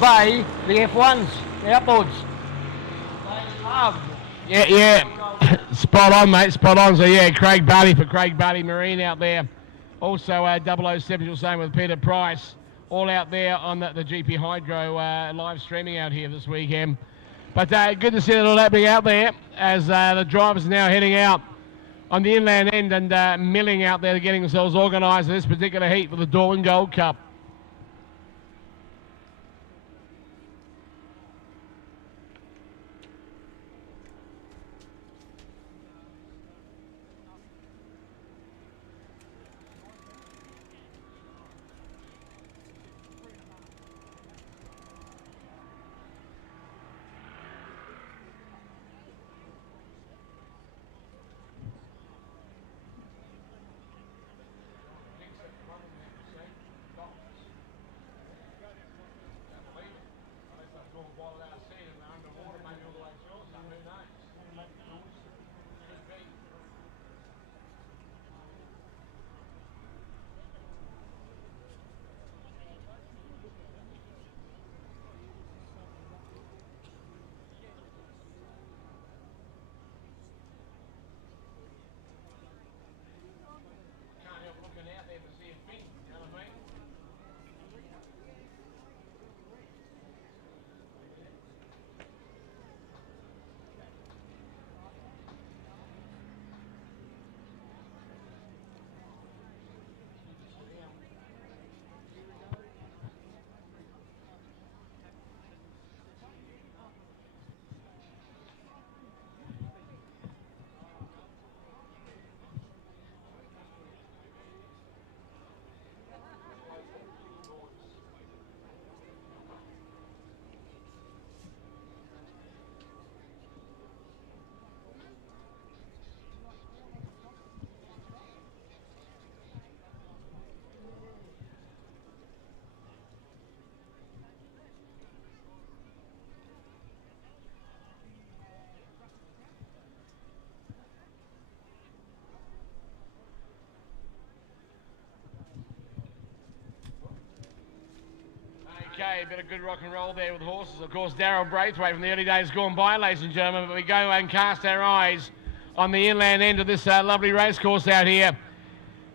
Bay, the F1s, the outboards. Yeah. Spot on, mate, spot on. So, yeah, Craig Barley for Craig Barley Marine out there. Also, 007, you're saying, with Peter Price. All out there on the GP Hydro live streaming out here this weekend. But good to see it all happening out there as the drivers are now heading out on the inland end and milling out there, getting themselves organised in this particular heat for the Darwin Gold Cup. Okay, a bit of good rock and roll there with horses. Of course, Darryl Braithwaite from the early days gone by, ladies and gentlemen. But we go and cast our eyes on the inland end of this lovely racecourse out here.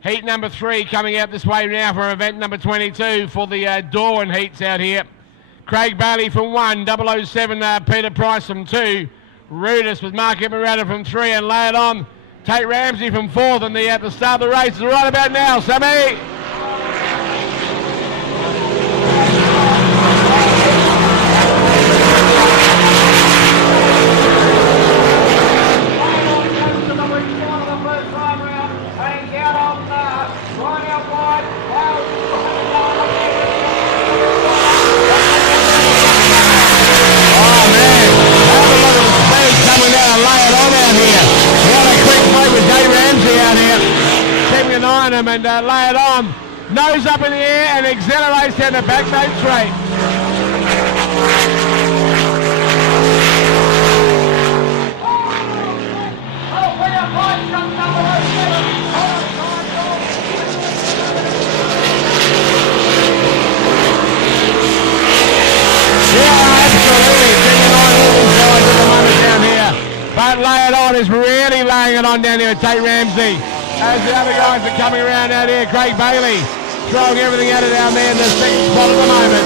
Heat number 3 coming out this way now for event number 22 for the Darwin heats out here. Craig Bailey from 1, 007 Peter Price from 2, Rudis with Mark Emerata from 3, and lay it on Tate Ramsey from 4th, and the start of the race is right about now, Sammy. And lay it on, nose up in the air and accelerates down the back nose straight. Yeah, absolutely. Down here. But lay it on is really laying it on down here with Tate Ramsey. As the other guys are coming around out here, Craig Bailey throwing everything at it down there in the second spot at the moment.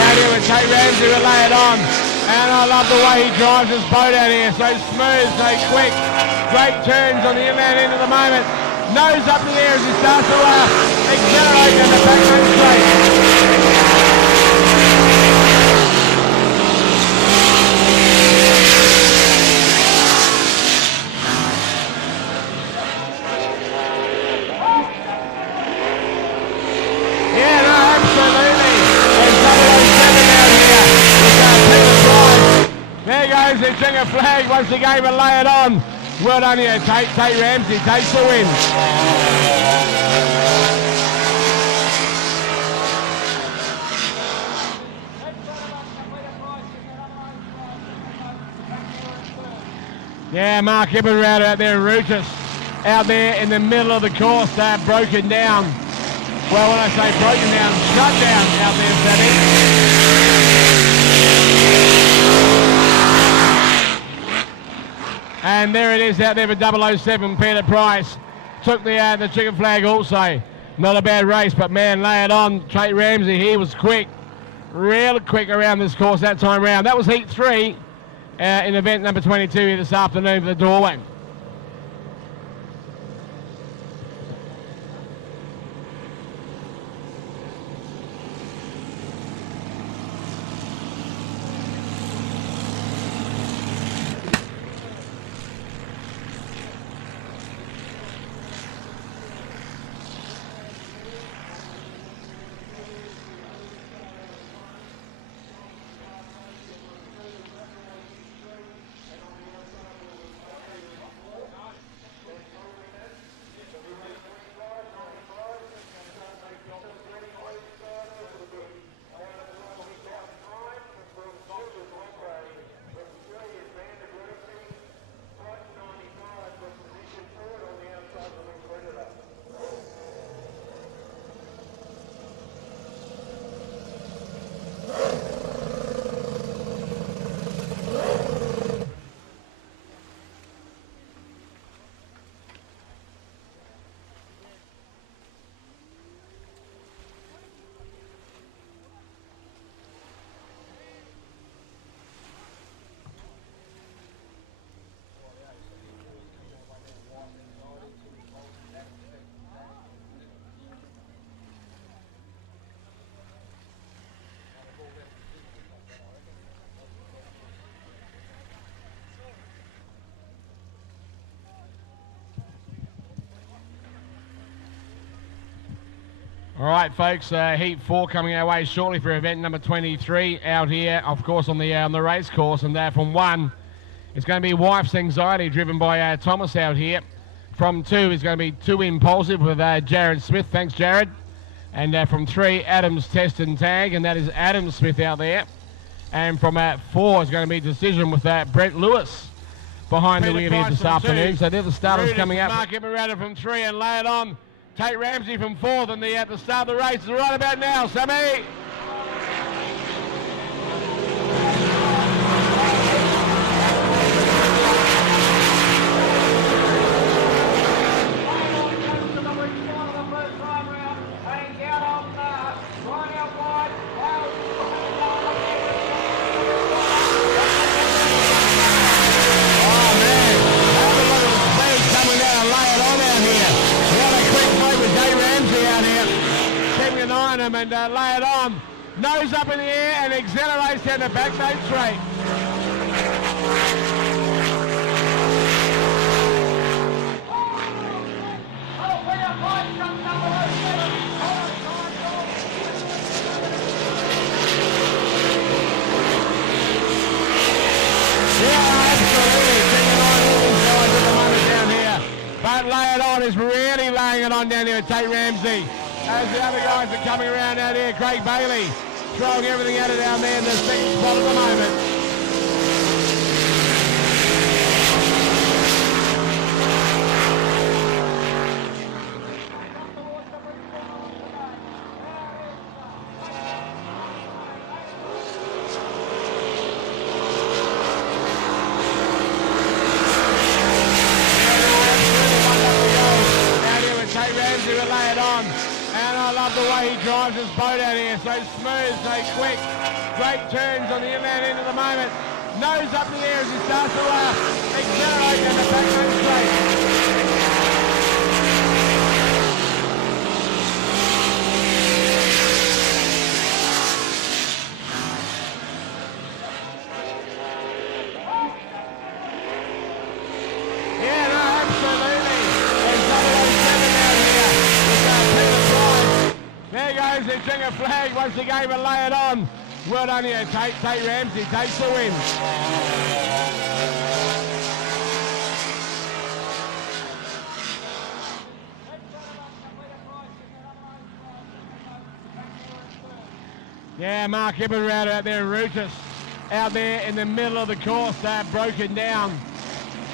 Out here with Tate Ramsey will lay it on. And I love the way he drives his boat out here. So smooth, so quick. Great turns on the inland end at the moment. Nose up in the air as he starts to accelerate down the back nose straight. They sing a flag once again and lay it on. Well done here, Tate Ramsey takes the win. Yeah, Mark Ebenrad out there, Rootus, out there in the middle of the course, broken down. Well, when I say broken down, shut down out there, Sammy. And there it is out there for 007, Peter Price. Took the chicken flag also. Not a bad race, but man, lay it on. Tate Ramsey, he was quick. Real quick around this course that time round. That was heat 3 in event number 22 here this afternoon for the doorway. All right, folks, heat 4 coming our way shortly for event number 23 out here, of course, on the race course. And from 1, it's going to be Wife's Anxiety, driven by Thomas out here. From 2 is going to be Too Impulsive with Jared Smith. Thanks, Jared. And from 3, Adams Test and Tag, and that is Adam Smith out there. And from 4 is going to be Decision with Brent Lewis behind the wheel here this afternoon. So they're the starters coming up. Mark Ebenrad from 3 and lay it on. Tate Ramsey from 4th, and at the start of the race is right about now, Sammy. And lay it on, nose up in the air and accelerates down the back main straight. Yeah, absolutely. Down here. But lay it on is really laying it on down here at Tate Ramsey. As the other guys are coming around out here, Craig Bailey throwing everything at it down there in the second spot at the moment. The way he drives his boat out here, so smooth, so quick, great turns on the inland end at the moment, nose up in the air as he starts to accelerate down the back main straight. Yeah, no, absolutely. There's 007 out here with Peter Price. There goes the Jinger flag once again, but lay it on. Well done here, Tate Ramsey takes the win. Yeah, Mark Ebenrad out there in Rootus. Out there in the middle of the course, broken down.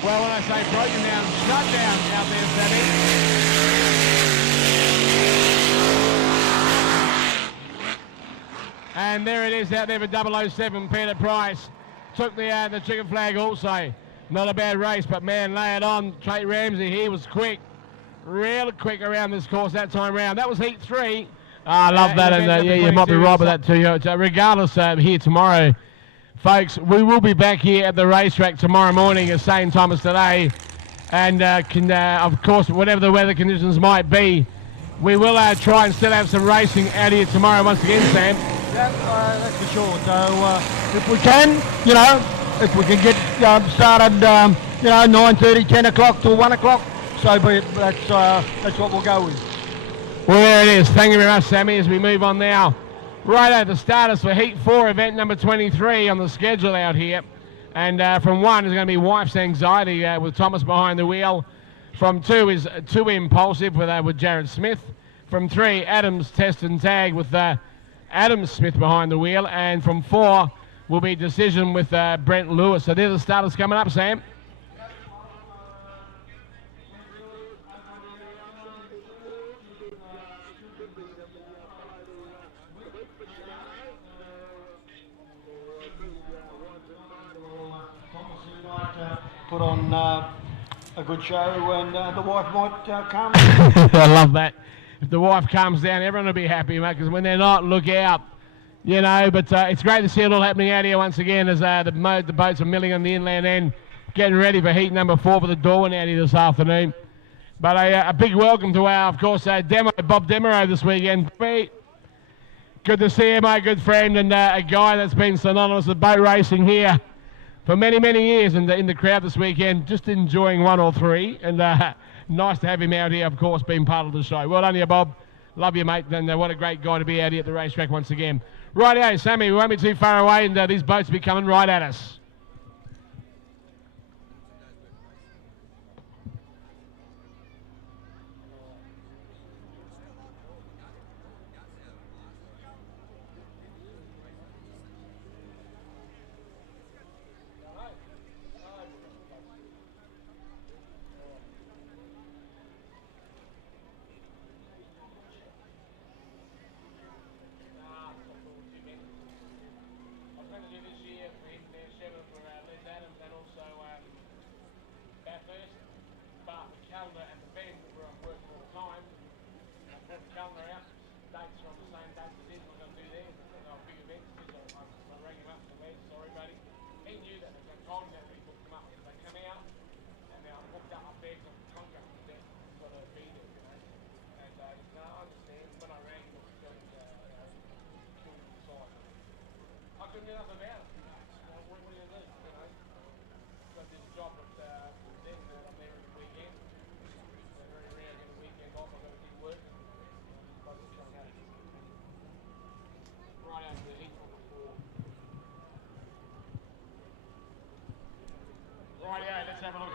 Well, when I say broken down, shut down out there, Sammy. And there it is out there for 007, Peter Price. Took the chicken flag also. Not a bad race, but man, lay it on. Tate Ramsey here was quick. Real quick around this course that time round. That was heat 3. I love that, and yeah, you might be right with that too. Regardless, here tomorrow, folks, we will be back here at the racetrack tomorrow morning at the same time as today. And of course, whatever the weather conditions might be, we will try and still have some racing out here tomorrow once again, Sam. Yeah, that's for sure. So if we can, if we can get started, 9:30, 10 o'clock till 1 o'clock, so be it. That's what we'll go with. Well, there it is. Thank you very much, Sammy, as we move on now. Right at the starters for Heat 4, event number 23 on the schedule out here. And from 1 is going to be Wife's Anxiety with Thomas behind the wheel. From 2 is Too Impulsive with Jared Smith. From 3, Adams Test and Tag with Adam Smith behind the wheel. And from 4 will be Decision with Brent Lewis. So they're the starters coming up, Sam. Put on a good show, and the wife might calm. I love that. If the wife calms down, everyone will be happy, mate, because when they're not, look out. But it's great to see it all happening out here once again as the boats are milling on the inland end, getting ready for heat number 4 for the Darwin out here this afternoon. But a big welcome to our, of course, Bob Demerow this weekend. Good to see you, my good friend, and a guy that's been synonymous with boat racing here for many, many years, and in the crowd this weekend, just enjoying 1 or 3, and nice to have him out here, of course, being part of the show. Well done you, Bob. Love you, mate, and what a great guy to be out here at the racetrack once again. Rightio, Sammy, we won't be too far away, and these boats will be coming right at us.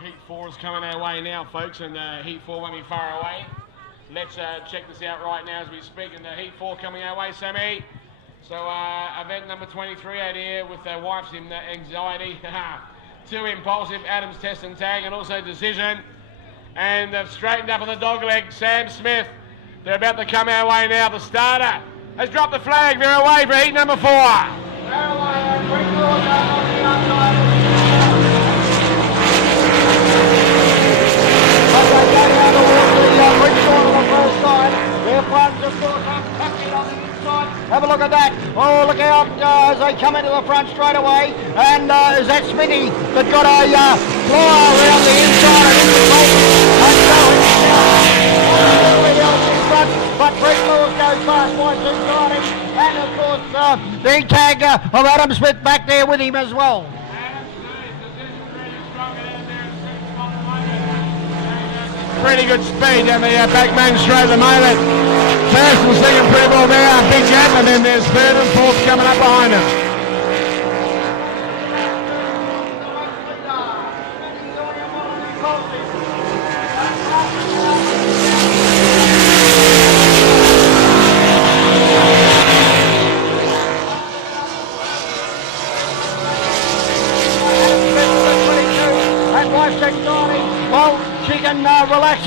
Heat 4 is coming our way now, folks, and Heat 4 won't be far away. Let's check this out right now as we speak, and Heat 4 coming our way, Sammy. So event number 23 out here with Wife's Anxiety, Too Impulsive, Adams Test and Tag, and also Decision. And they've straightened up on the dog leg, Sam Smith. They're about to come our way now. The starter has dropped the flag. They're away for Heat number 4. They're away, quick on the outside. Have a look at that. Oh, look out as they come into the front straight away. And is that Smithy that got a flyer around the inside and into the boat? But Brett Lewis goes past White's inside him. And of course, the tag of Adam Smith back there with him as well. Pretty good speed down the back main straight at the moment. First and second pretty well there, a big gap, and then there's third and fourth coming up behind him.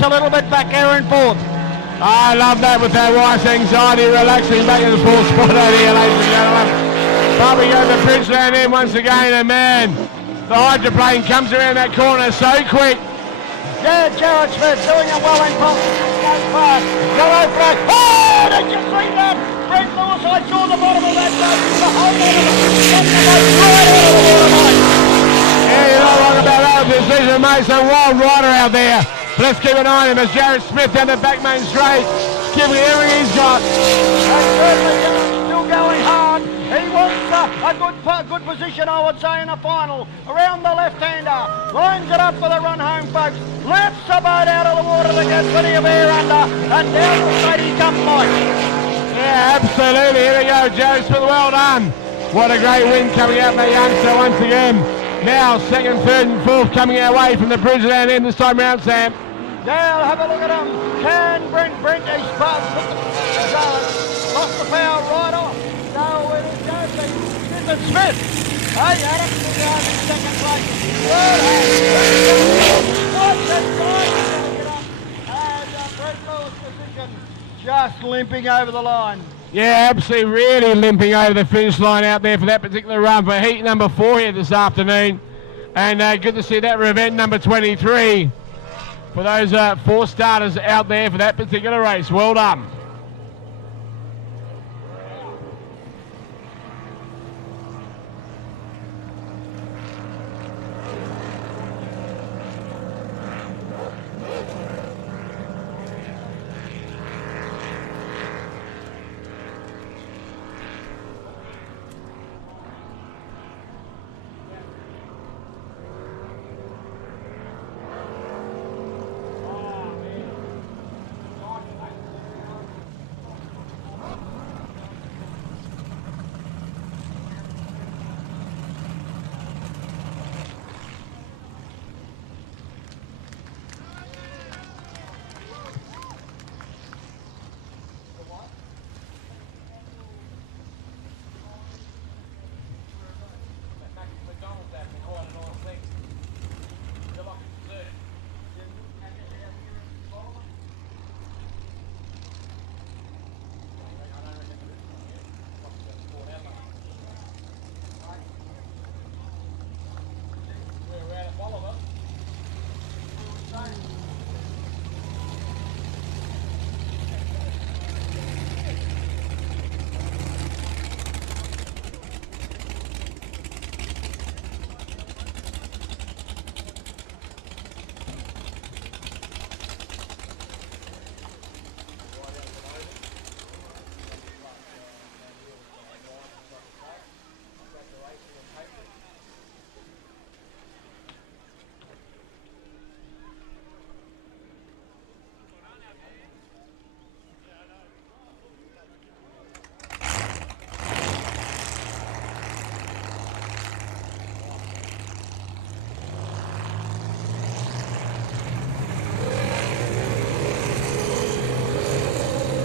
a little bit back there in fourth. I love that with that wife's anxiety relaxing back in the fourth spot out here, ladies and gentlemen. But we go to Bridgeland in once again, and man, the hydroplane comes around that corner so quick. Yeah, Jared Smith doing it well in front. Goes fast. Yellow flag. Oh, did you see that? Brent Lewis, I saw the bottom of that boat. The whole lot of it. Getting the boat right out of the water, mate. Yeah, you're not wrong about that decision, mate. So wild rider out there. But let's keep an eye on him as Jared Smith down the back main straight, giving everything he's got. And certainly still going hard. He wants a good position, I would say, in the final. Around the left-hander. Lines it up for the run home, folks. Lifts the boat out of the water to get plenty of air under. And down the straight he comes, Mike. Yeah, absolutely. Here we go, Jared Smith. Well done. What a great win coming out from that youngster once again. Now, second, third and fourth coming our way from the Bridgeland end this time round, Sam. Yeah, have a look at him. Can Brent he's lost the power right off. No, it is Jonathan Smith. Hey, Adam, in second place. What's that time? And Brent Lewis position just limping over the line. Yeah, absolutely really limping over the finish line out there for that particular run for heat number 4 here this afternoon. And good to see that for event number 23. For those 4 starters out there for that particular race. Well done.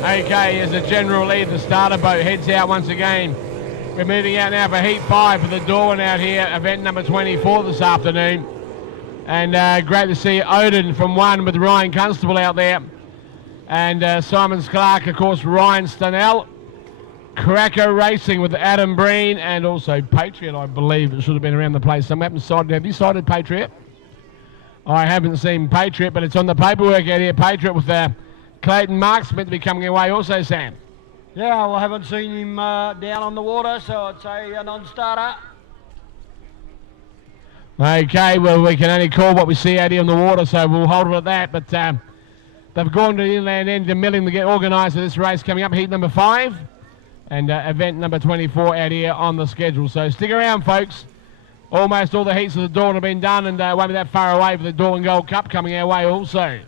Okay, as a general lead, the starter boat heads out once again. We're moving out now for heat 5 for the Dawn out here, event number 24 this afternoon. And great to see Odin from 1 with Ryan Constable out there. And Simon Clark, of course, Ryan Stanell. Cracker Racing with Adam Breen and also Patriot, I believe. It should have been around the place. Have you sighted Patriot? I haven't seen Patriot, but it's on the paperwork out here. Patriot with Clayton Marks meant to be coming away also, Sam. Yeah, well, I haven't seen him down on the water, so I'd say a non-starter. Okay, well, we can only call what we see out here on the water, so we'll hold it at that. But they've gone to the inland end of milling to get organised for this race coming up, heat number 5. And event number 24 out here on the schedule. So stick around, folks. Almost all the heats of the Dawn have been done, and won't be that far away for the Dawn Gold Cup coming our way also.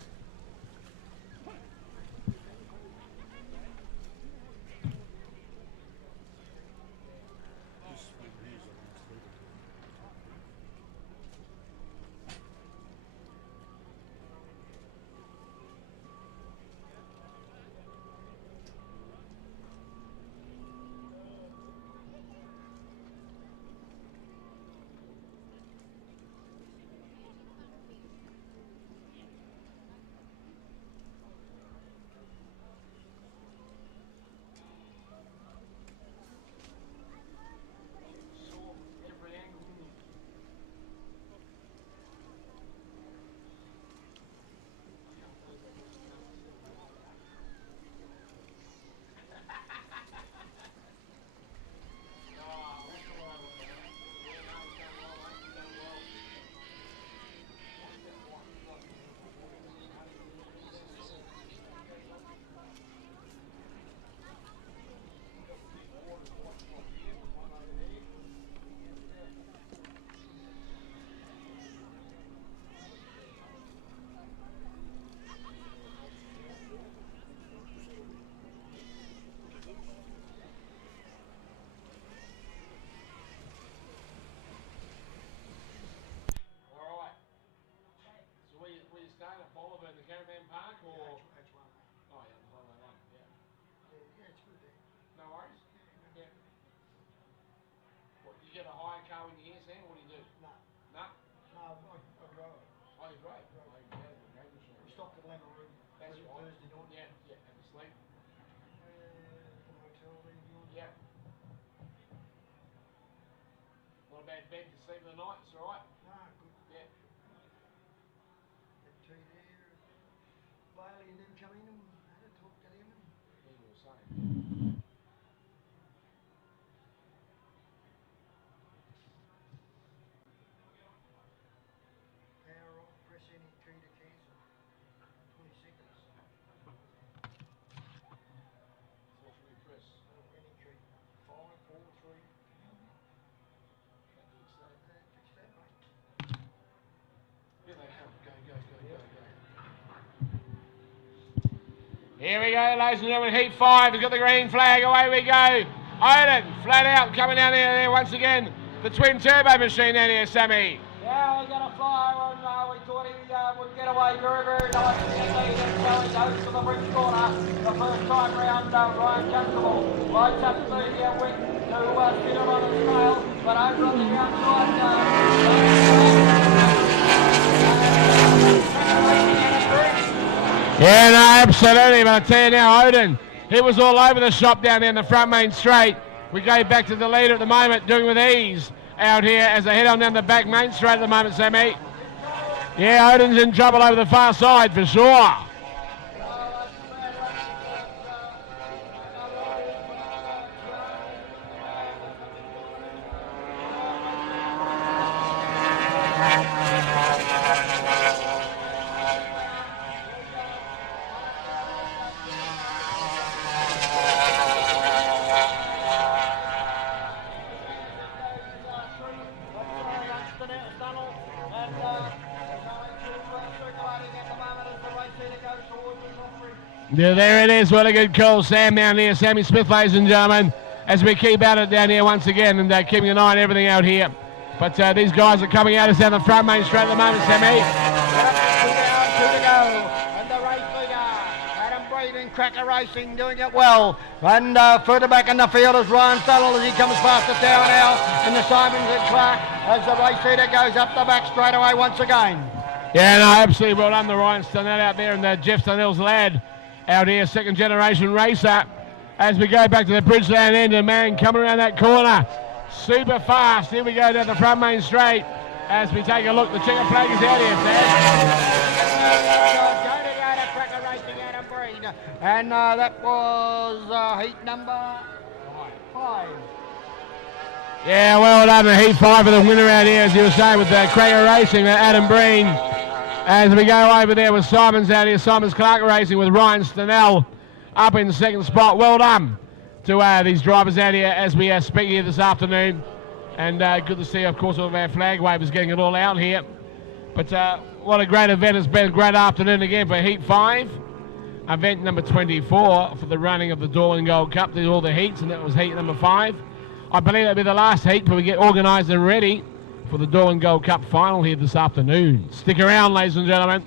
Ben to sleep in the night, it's all right. Ah, good. Yeah. That two there. Bailey and them come in and had a talk to them. He will say. Power off, press any key to cancel. 20 seconds. What should we press? Any key. 5, 4, 3. Fix that, mate. Here they come. Go. Here we go, ladies and gentlemen. Heat 5 has got the green flag. Away we go. Odin, flat out, coming down there once again. The twin turbo machine down here, Sammy. Yeah, we got a flyer and we thought he would get away very, very nicely. So he goes to the bridge corner. The first time round, Ryan Constable lights up the wing to spin him on his tail, but over on the outside, Yeah, no, absolutely. But I tell you now, Odin, he was all over the shop down there in the front main straight. We go back to the leader at the moment, doing with ease out here as they head on down the back main straight at the moment, Sammy. Yeah, Odin's in trouble over the far side for sure. Yeah, there it is. What a good call, Sam, down here. Sammy Smith, ladies and gentlemen, as we keep at it down here once again and keeping an eye on everything out here. But these guys are coming at us down the front main straight at the moment, Sammy. 2 to go. And the race leader, Adam Breeden, Cracker Racing, doing it well. And further back in the field is Ryan Funnell as he comes past the tower now. And the Simons and Clark as the race leader goes up the back straight away once again. Yeah, no, absolutely well done, the Ryan Stunnell out there and Jeff Stunnell's lad out here, second generation racer. As we go back to the Bridgeland end, a man coming around that corner super fast. Here we go down the front main straight as we take a look. The checker flag is out here, Sam. Cracker Racing, Adam Breeden. And that was heat number 5. Yeah, well done, the heat 5 of the winner out here, as you were saying, with Cracker Racing, Adam Breeden. As we go over there with Simons out here, Simons Clark Racing with Ryan Stunnell up in second spot. Well done to these drivers out here as we speak here this afternoon. And good to see, of course, all of our flag wavers getting it all out here. But what a great event. It's been a great afternoon again for Heat 5. Event number 24 for the running of the Darwin Gold Cup. Did all the heats, and that was heat number 5. I believe that'll be the last heat before we get organised and ready for the Darwin Gold Cup final here this afternoon. Stick around, ladies and gentlemen.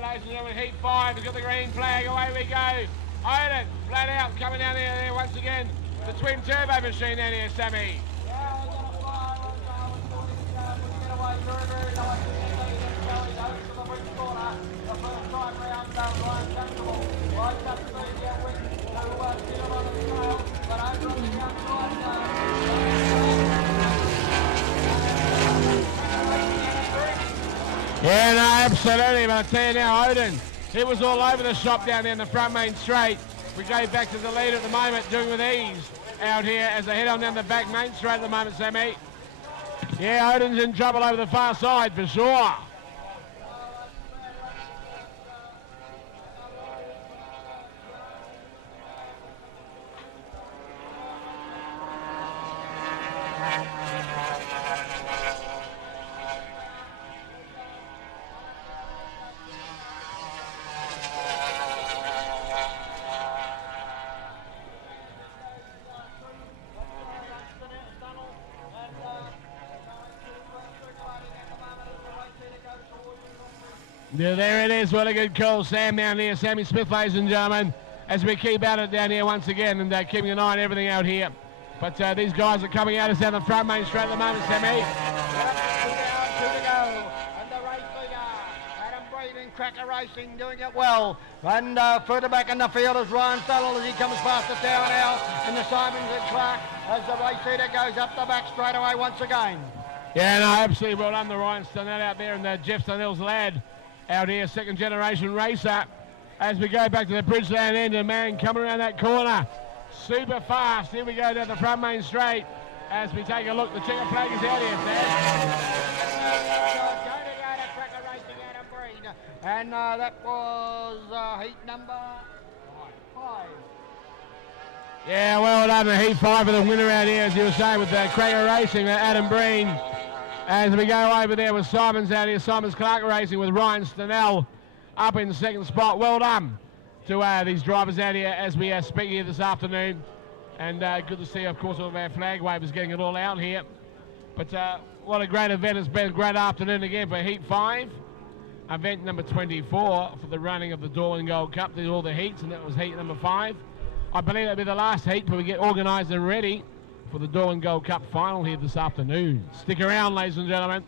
Ladies and gentlemen, Heat 5 has got the green flag. Away we go. Odin, flat out, coming down there once again. The twin turbo machine down here, Sammy. Yeah, we got a flyer and we thought he would get away very, very nicely. So he goes to the bridge corner. The first time round, Ryan Constable lights up the wing to spin him on his tail, but over on the outside, Yeah, no, absolutely. But I tell you now, Odin, he was all over the shop down there in the front main straight. We go back to the lead at the moment, doing with ease out here as they head on down the back main straight at the moment, Sammy. Yeah, Odin's in trouble over the far side for sure. Yeah, there it is. What a good call, Sam, down here. Sammy Smith, ladies and gentlemen, as we keep at it down here once again and keeping an eye on everything out here. But these guys are coming at us down the front main straight at the moment, Sammy. Two to go. And the race leader, Adam Breeden, Cracker Racing, doing it well. And further back in the field is Ryan Fennell as he comes past the tower now. And the Simons and Clark as the race leader goes up the back straight away once again. Yeah, no, absolutely well done, the Ryan Stunnell out there, and Jeff Stunnell's lad out here, second generation racer. As we go back to the Bridgeland end, a man coming around that corner super fast. Here we go down the front main straight as we take a look. The checker flag is out here, Sam. And that was heat number 5. Yeah, well done. The heat 5 for the winner out here, as you were saying, with Cracker Racing, Adam Breen. As we go over there with Simons out here, Simons Clark Racing with Ryan Stunnell up in second spot. Well done to these drivers out here as we speak here this afternoon. And good to see, of course, all of our flag wavers getting it all out here. But what a great event. It's been a great afternoon again for Heat 5. Event number 24 for the running of the Darwin Gold Cup. Did all the heats, and that was heat number 5. I believe that'll be the last heat till we get organised and ready for the Darwin Gold Cup final here this afternoon. Stick around, ladies and gentlemen.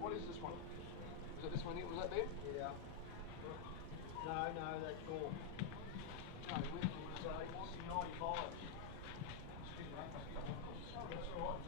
What is this one? Was it this one here? Was that them? Yeah. No, that's cool. No, where's the 95? Excuse me, that's all right.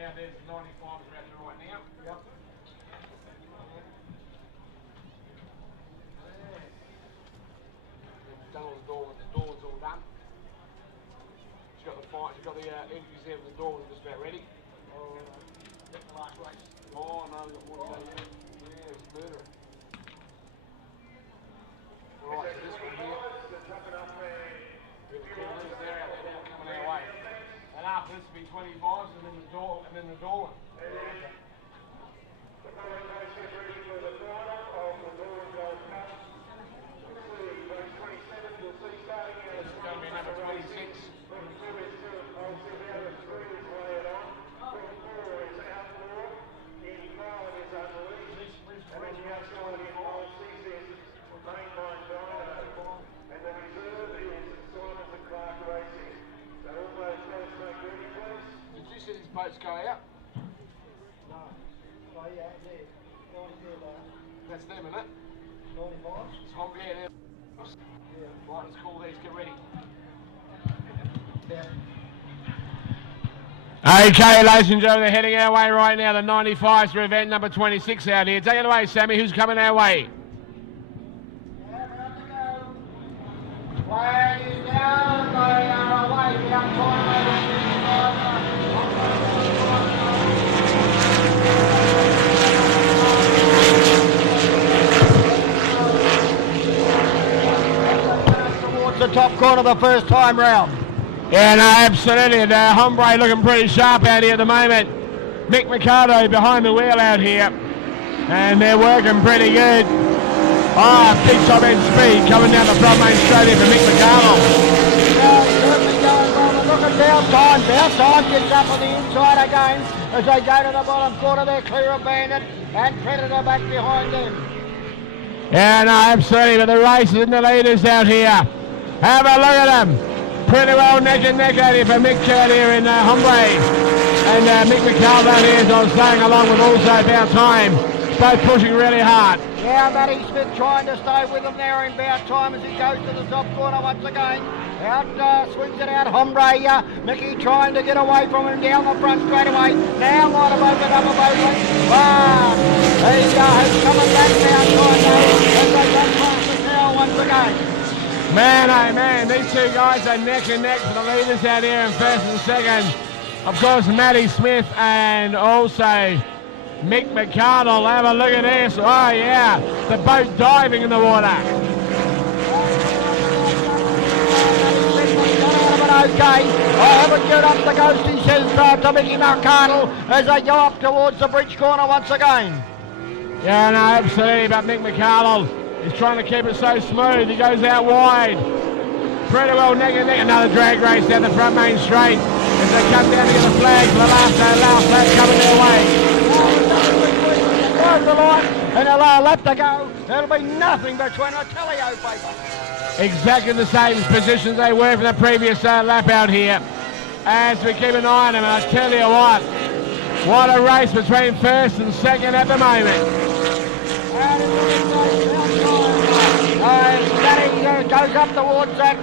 Now there's 95s out there right now. Yep. Marj. You've got the entries there with the door just about ready. Get the last race. Oh, no, we've got more to go yet. Yeah, it's murder. Right, so this one here. Really cool news there out there now coming our way. And after this will be 25s and then the door one. This is going to be number 26. Did you see these boats go out? No. Oh, yeah, there. 94 That's them, isn't it? 95. It's on there. Right, let's call these. Get ready. Okay, ladies and gentlemen, they're heading our way right now. The 95s for event number 26 out here. Take it away, Sammy. Who's coming our way? Flag is down, they are away down time. Towards the top corner the first time round. Yeah, no, absolutely. And Hombre looking pretty sharp out here at the moment. Mick Mercado behind the wheel out here. And they're working pretty good. Big top end speed coming down the front main straight here for Mick Mercado. Look at Bounce Time. Bounce Time gets up on the inside again as they go to the bottom quarter. They're clear of Bandit and Predator back behind them. Yeah, no, absolutely. But the races and the leaders out here. Have a look at them. Pretty well neck and neck out here for Mick out here in Hombre. And Mick Mercado out here, as I was saying, along with also Bounce Time. Both pushing really hard. Yeah, Matty Smith trying to stay with them there in Bounce Time as he goes to the top corner once again. Out, swings it out, Hombre, Mickey trying to get away from him down the front straight away. Now might have opened up a boat link. He's coming back now, trying to, as they go past the tail once again. Man, oh man, these two guys are neck and neck for the leaders out here in first and second. Of course, Matty Smith and also Mick Mercado. Have a look at this. Oh yeah, the boat diving in the water. Okay, I haven't got up the ghost, he says to Mickey Mercado as they go up towards the bridge corner once again. Yeah, no, absolutely, but Mick Mercado is trying to keep it so smooth. He goes out wide. Pretty well neck and neck. Another drag race down the front main straight as they come down to get the flag for the last lap coming their way. There's the line and a lap to go. There'll be nothing between a Telio paper. Exactly the same positions they were for the previous lap out here. As we keep an eye on them, and I tell you what a race between first and second at the moment. Danny goes up towards that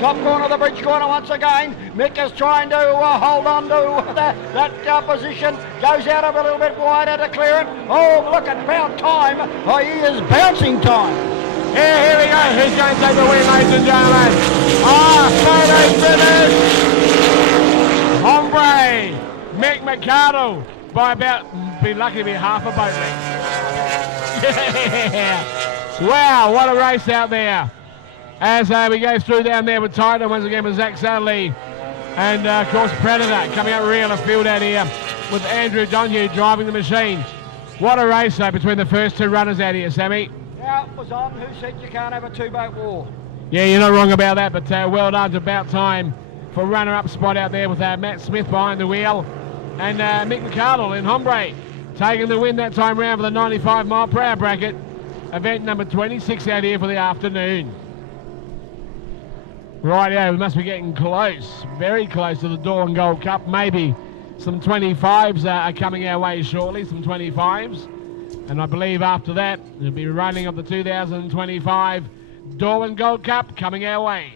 top corner of the bridge corner once again. Mick is trying to hold on to that position. Goes out a little bit wider to clear it. Oh, look at Bounce Time. Oh, he is bouncing time. Yeah, here we go. Who's going to take the win, ladies and gentlemen? Photo finish. Hombre, Mick Mercado by about, be lucky to be half a boat length. Yeah. Wow, what a race out there. As we go through down there with Titan once again with Zach Satterley. And of course Predator coming up real field out here with Andrew Donoghue driving the machine. What a race though between the first two runners out here, Sammy. Yeah, it was on. Who said you can't have a two-boat war? Yeah, you're not wrong about that, but well done to About Time for runner-up spot out there with Matt Smith behind the wheel. And Mick Mercado in Hombre taking the win that time round for the 95 mile per hour bracket. Event number 26 out here for the afternoon. Rightio, we must be getting close, very close to the Dawn Gold Cup. Maybe some 25s are coming our way shortly, some 25s. And I believe after that, we'll be running of the 2025 Dawn Gold Cup coming our way.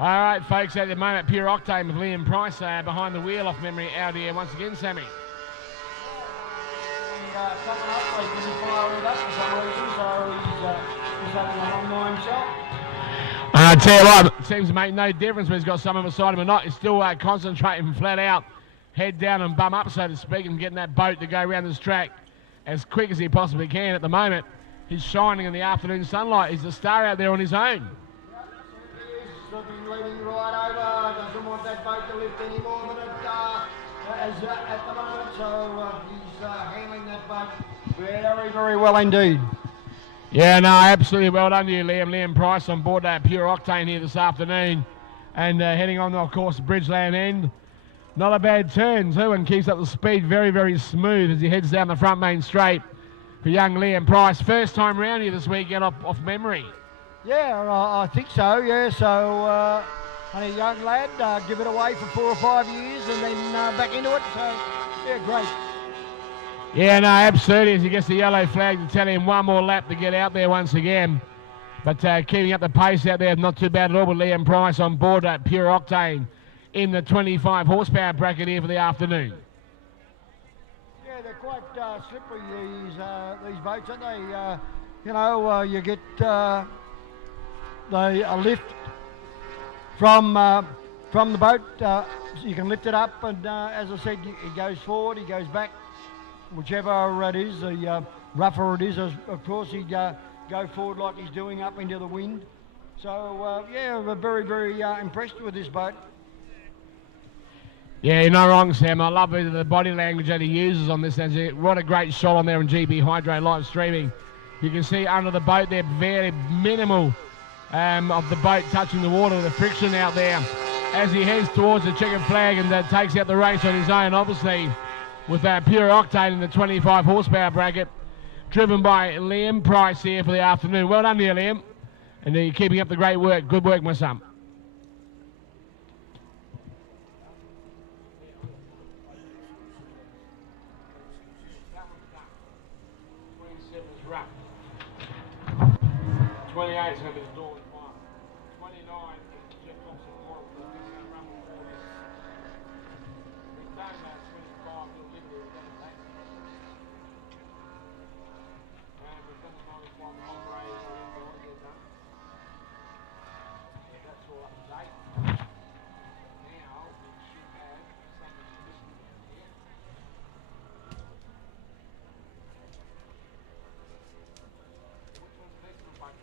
All right, folks, at the moment, Pure Octane with Liam Price behind the wheel off memory out here once again, Sammy. And coming up, they didn't fire it up for some reason, so he's having a long line shot. I tell you what, it seems to make no difference whether he's got someone beside him or not. He's still concentrating flat out, head down and bum up, so to speak, and getting that boat to go around this track as quick as he possibly can at the moment. He's shining in the afternoon sunlight. He's the star out there on his own. Looking leading right over, doesn't want that boat to lift any more than it as at the moment, so he's handling that boat very, very well indeed. Yeah, no, absolutely well done to you, Liam. Liam Price on board that Pure Octane here this afternoon and heading on, of course, Bridgeland end. Not a bad turn too, and keeps up the speed very, very smooth as he heads down the front main straight for young Liam Price. First time round here this weekend off memory. Yeah, I think so, yeah, so and a young lad, give it away for 4 or 5 years and then back into it, so yeah, great. Yeah, no, absolutely, as he gets the yellow flag to tell him one more lap to get out there once again. But keeping up the pace out there, not too bad at all with Liam Price on board at Pure Octane in the 25 horsepower bracket here for the afternoon. Yeah, they're quite slippery, these boats, aren't they? You know, you get a lift from the boat, you can lift it up, and as I said, he goes forward, he goes back, whichever it is, the rougher it is, of course, he'd go forward like he's doing up into the wind. So, yeah, we're very, very impressed with this boat. Yeah, you're not wrong, Sam. I love the body language that he uses on this. What a great shot on there on GB Hydro live streaming. You can see under the boat there, very minimal of the boat touching the water, the friction out there as he heads towards the checkered flag and takes out the race on his own, obviously, with Pure Octane in the 25 horsepower bracket, driven by Liam Price here for the afternoon. Well done to you, Liam. And you're keeping up the great work. Good work, my son. Is going to be the door at 1. 29 is Jeff Thompson Moore. He's going to run with 4 this. We've done 25, we'll leave it at that. And we've done the 95 operating on it, we'll get done. That's all up to date. Now we should have something to listen to here. Which one's the next one?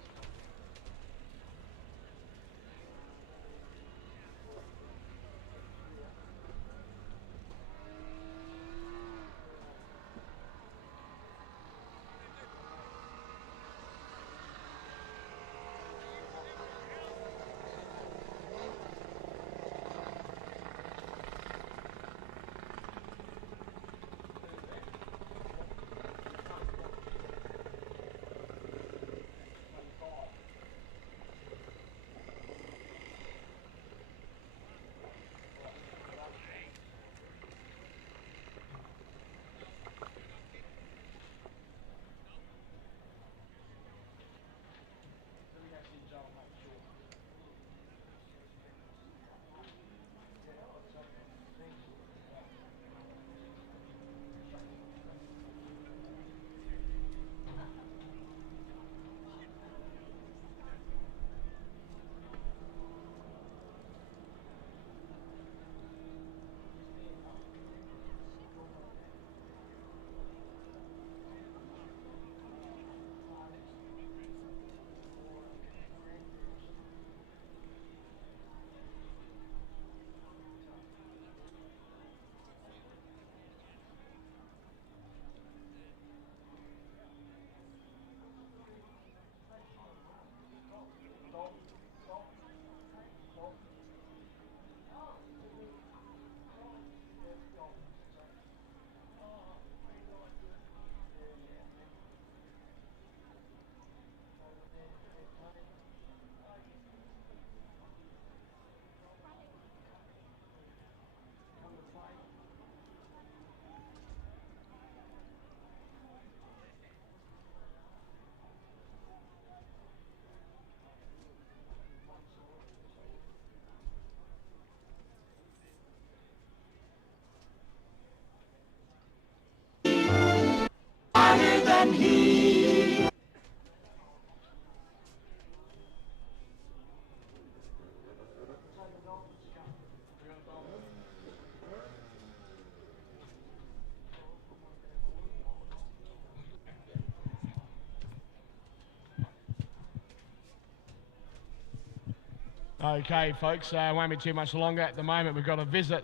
Okay, folks, won't be too much longer. At the moment, we've got a visit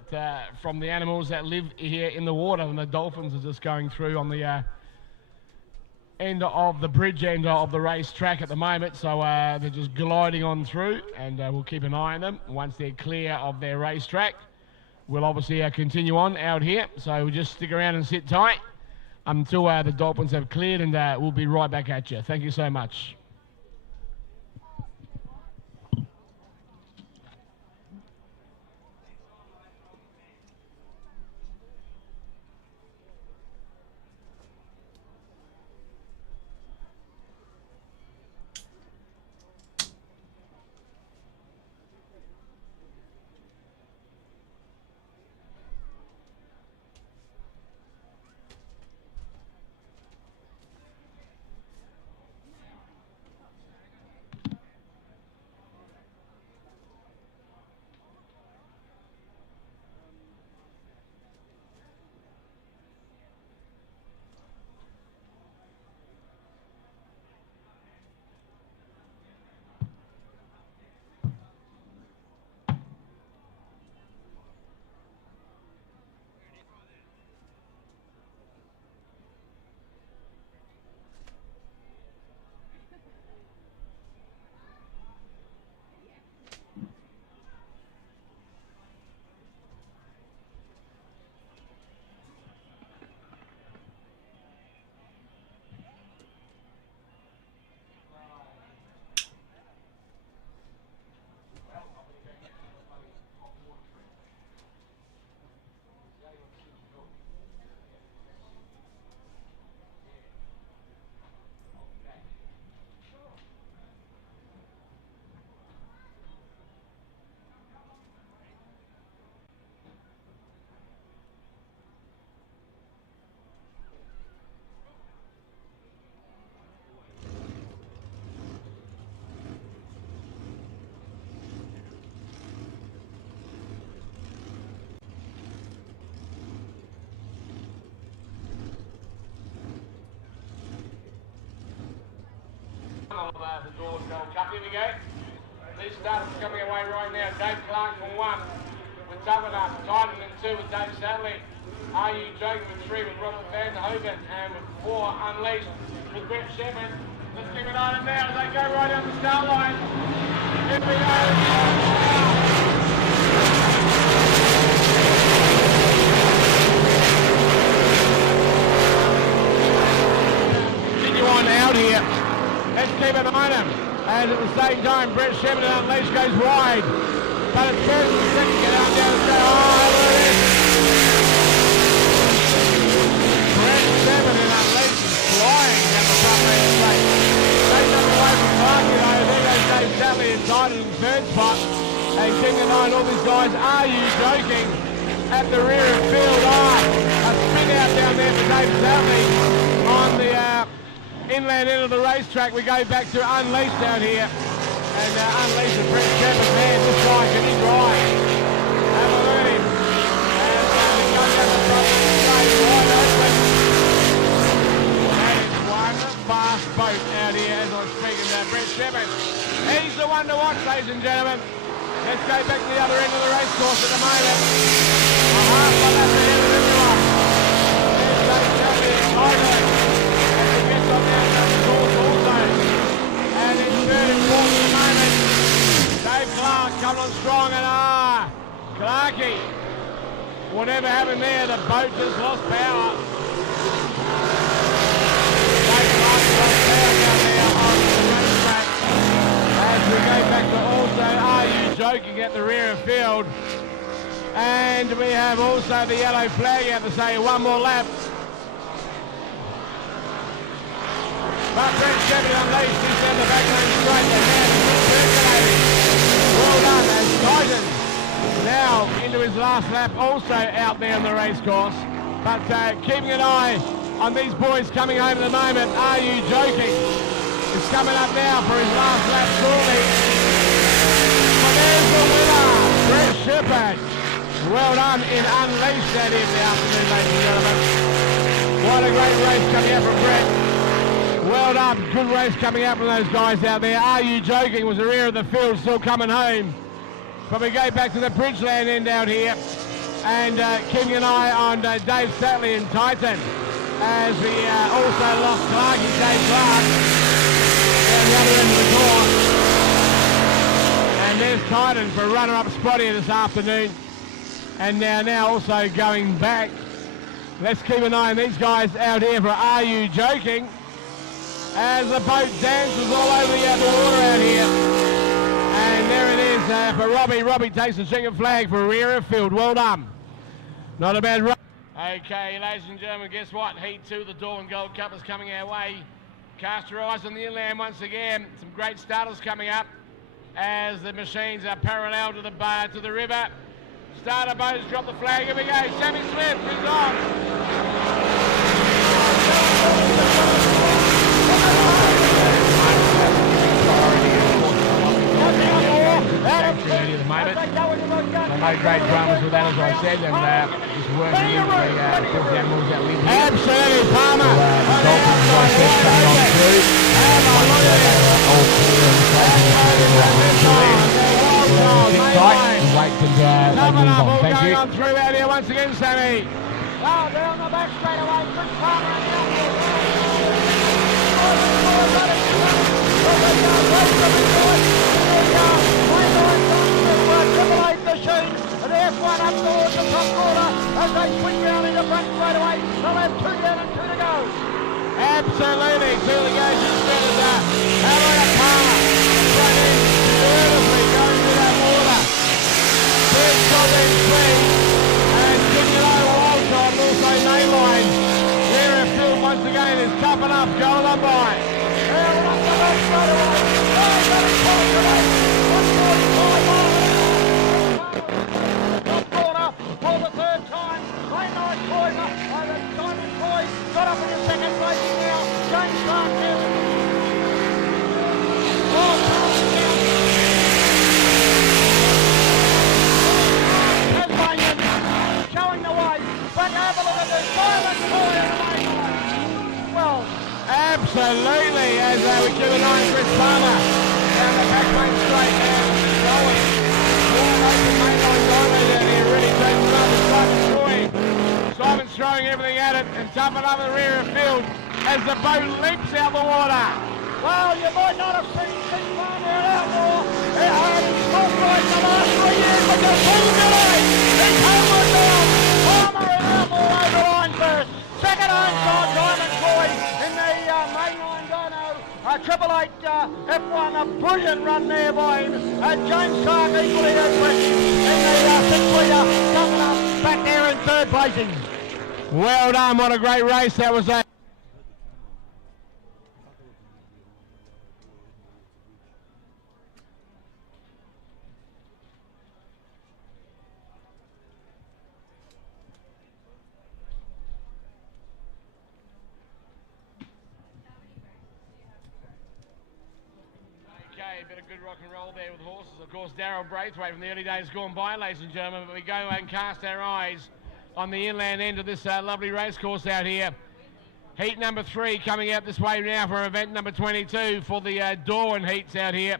from the animals that live here in the water, and the dolphins are just going through on the end of the bridge end of the race track at the moment. So they're just gliding on through, and we'll keep an eye on them. Once they're clear of their race track, we'll obviously continue on out here. So we'll just stick around and sit tight until the dolphins have cleared, and we'll be right back at you. Thank you so much. The doors go up. Here we go. These starters coming away right now. Dave Clark for 1 with Dublin up. Titan in 2 with Dave Sadley. Are You Joking with 3 with Robert Van Hogan, and with 4 Unleashed with Brett Shepard. Let's keep an eye on them now as they go right down the start line. Here we go. Continue on out here. Let's keep an eye on him. And at the same time, Brett Shepard and Unleashed goes wide. But it's first and second get out down and say, oh, look at this. Brett Shepard and Unleashed is flying down the front lane straight. Takes up away from Clarky though. There goes Dave Sadley inside in the third spot. And keeping an eye on all these guys. Are You Joking? At the rear of field. A spin out down there for Dave Sadley on the inland end of the racetrack. We go back to Unleashed down here. And Unleashed and Brett Shepard, man, this guy can he drive. Have a look at him. And he comes down the front of the straight wide open. And it's one fast boat out here as I'm speaking to Brett Shepard. He's the one to watch, ladies and gentlemen. Let's go back to the other end of the race course at the moment. A half a lap ahead of everyone. There's Dave Sadley and Tiger. On down the course also. And in third and fourth at the moment, Dave Clark coming on strong, and Clarky. Whatever happened there, the boat just lost power. Dave Clark lost power down there on the racetrack. As we go back to also Are You Joking at the rear of field. And we have also the yellow flag out to say one more lap. But Brett Shepard Unleashed is down the back lane straight. The man is circulating. Well done as Titan now into his last lap, also out there on the race course. But keeping an eye on these boys coming home at the moment. Are You Joking? Is coming up now for his last lap shortly. But there's the winner, Brett Shepard. Well done in Unleashed that in the afternoon, ladies and gentlemen. What a great race coming out from Brett. Well done, good race coming out from those guys out there. Are You Joking was the rear of the field, still coming home. But we go back to the Bridgeland end out here, and keeping an eye on Dave Satley and Titan, as we also lost Clarkie, Dave Clark, down the other end of the course. And there's Titan for runner-up spot here this afternoon. And now also going back. Let's keep an eye on these guys out here for Are You Joking? As the boat dances all over the water out here. And there it is for Robbie. Robbie takes the checkered flag for rear of field. Well done. Not a bad run. Okay, ladies and gentlemen, guess what? Heat 2, the Dawn Gold Cup is coming our way. Cast your eyes on the inland once again. Some great starters coming up as the machines are parallel to the river. Starter boats drop the flag. Here we go. Sammy Smith is on. At the moment. No great dramas with that, as I said, and just working in the animals that live here. Absolutely, Palmer. The dolphins, as I said, coming on through. And once they are all clear and sit tight and wait till they move on. Thank you. On through out here once again, Sammy. Well, down the back straight away. Chris Palmer and the F1 up towards the top corner as they swing round in the front straight away. They'll have 2 down and 2 to go. Absolutely, clearly goes instead of that. Helena Palmer, front end, beautifully going through that water. Big top end swing, and Giglio Wildcard also mainline. Here at field once again is tough enough, going on by. Down up the back straight away. Oh, got it close away. 145 miles. For the third time, late night Poiser, Simon Coy got up in the second place now. James Clark now. Oh, Tasmanian showing the way, but have a look at this. Simon Coy in the late night. Well, absolutely, as we keep an eye on Chris Palmer down the back lane straight now, going. Open mainline diamond down here, really taking it up with Simon's throwing. Simon's throwing everything at it and toughen up the rear of field as the boat leaps out the water. well, you might not have seen Chris Palmer and Outlaw. It had his top right the last 3 years, but they're pulling it out. He's homeward down. Palmer and Outlaw over the line first. Second home side, Diamond Coy in the mainline dyno. Triple Eight F1, a brilliant run there by him. James Clark equally as quick in the 6-litre, coming up back there in third placing. Well done, what a great race that was. A bit of good rock and roll there with horses. Of course, Darryl Braithwaite from the early days gone by, ladies and gentlemen. But we go and cast our eyes on the inland end of this lovely racecourse out here. Heat number 3 coming out this way now for event number 22 for the Darwin heats out here.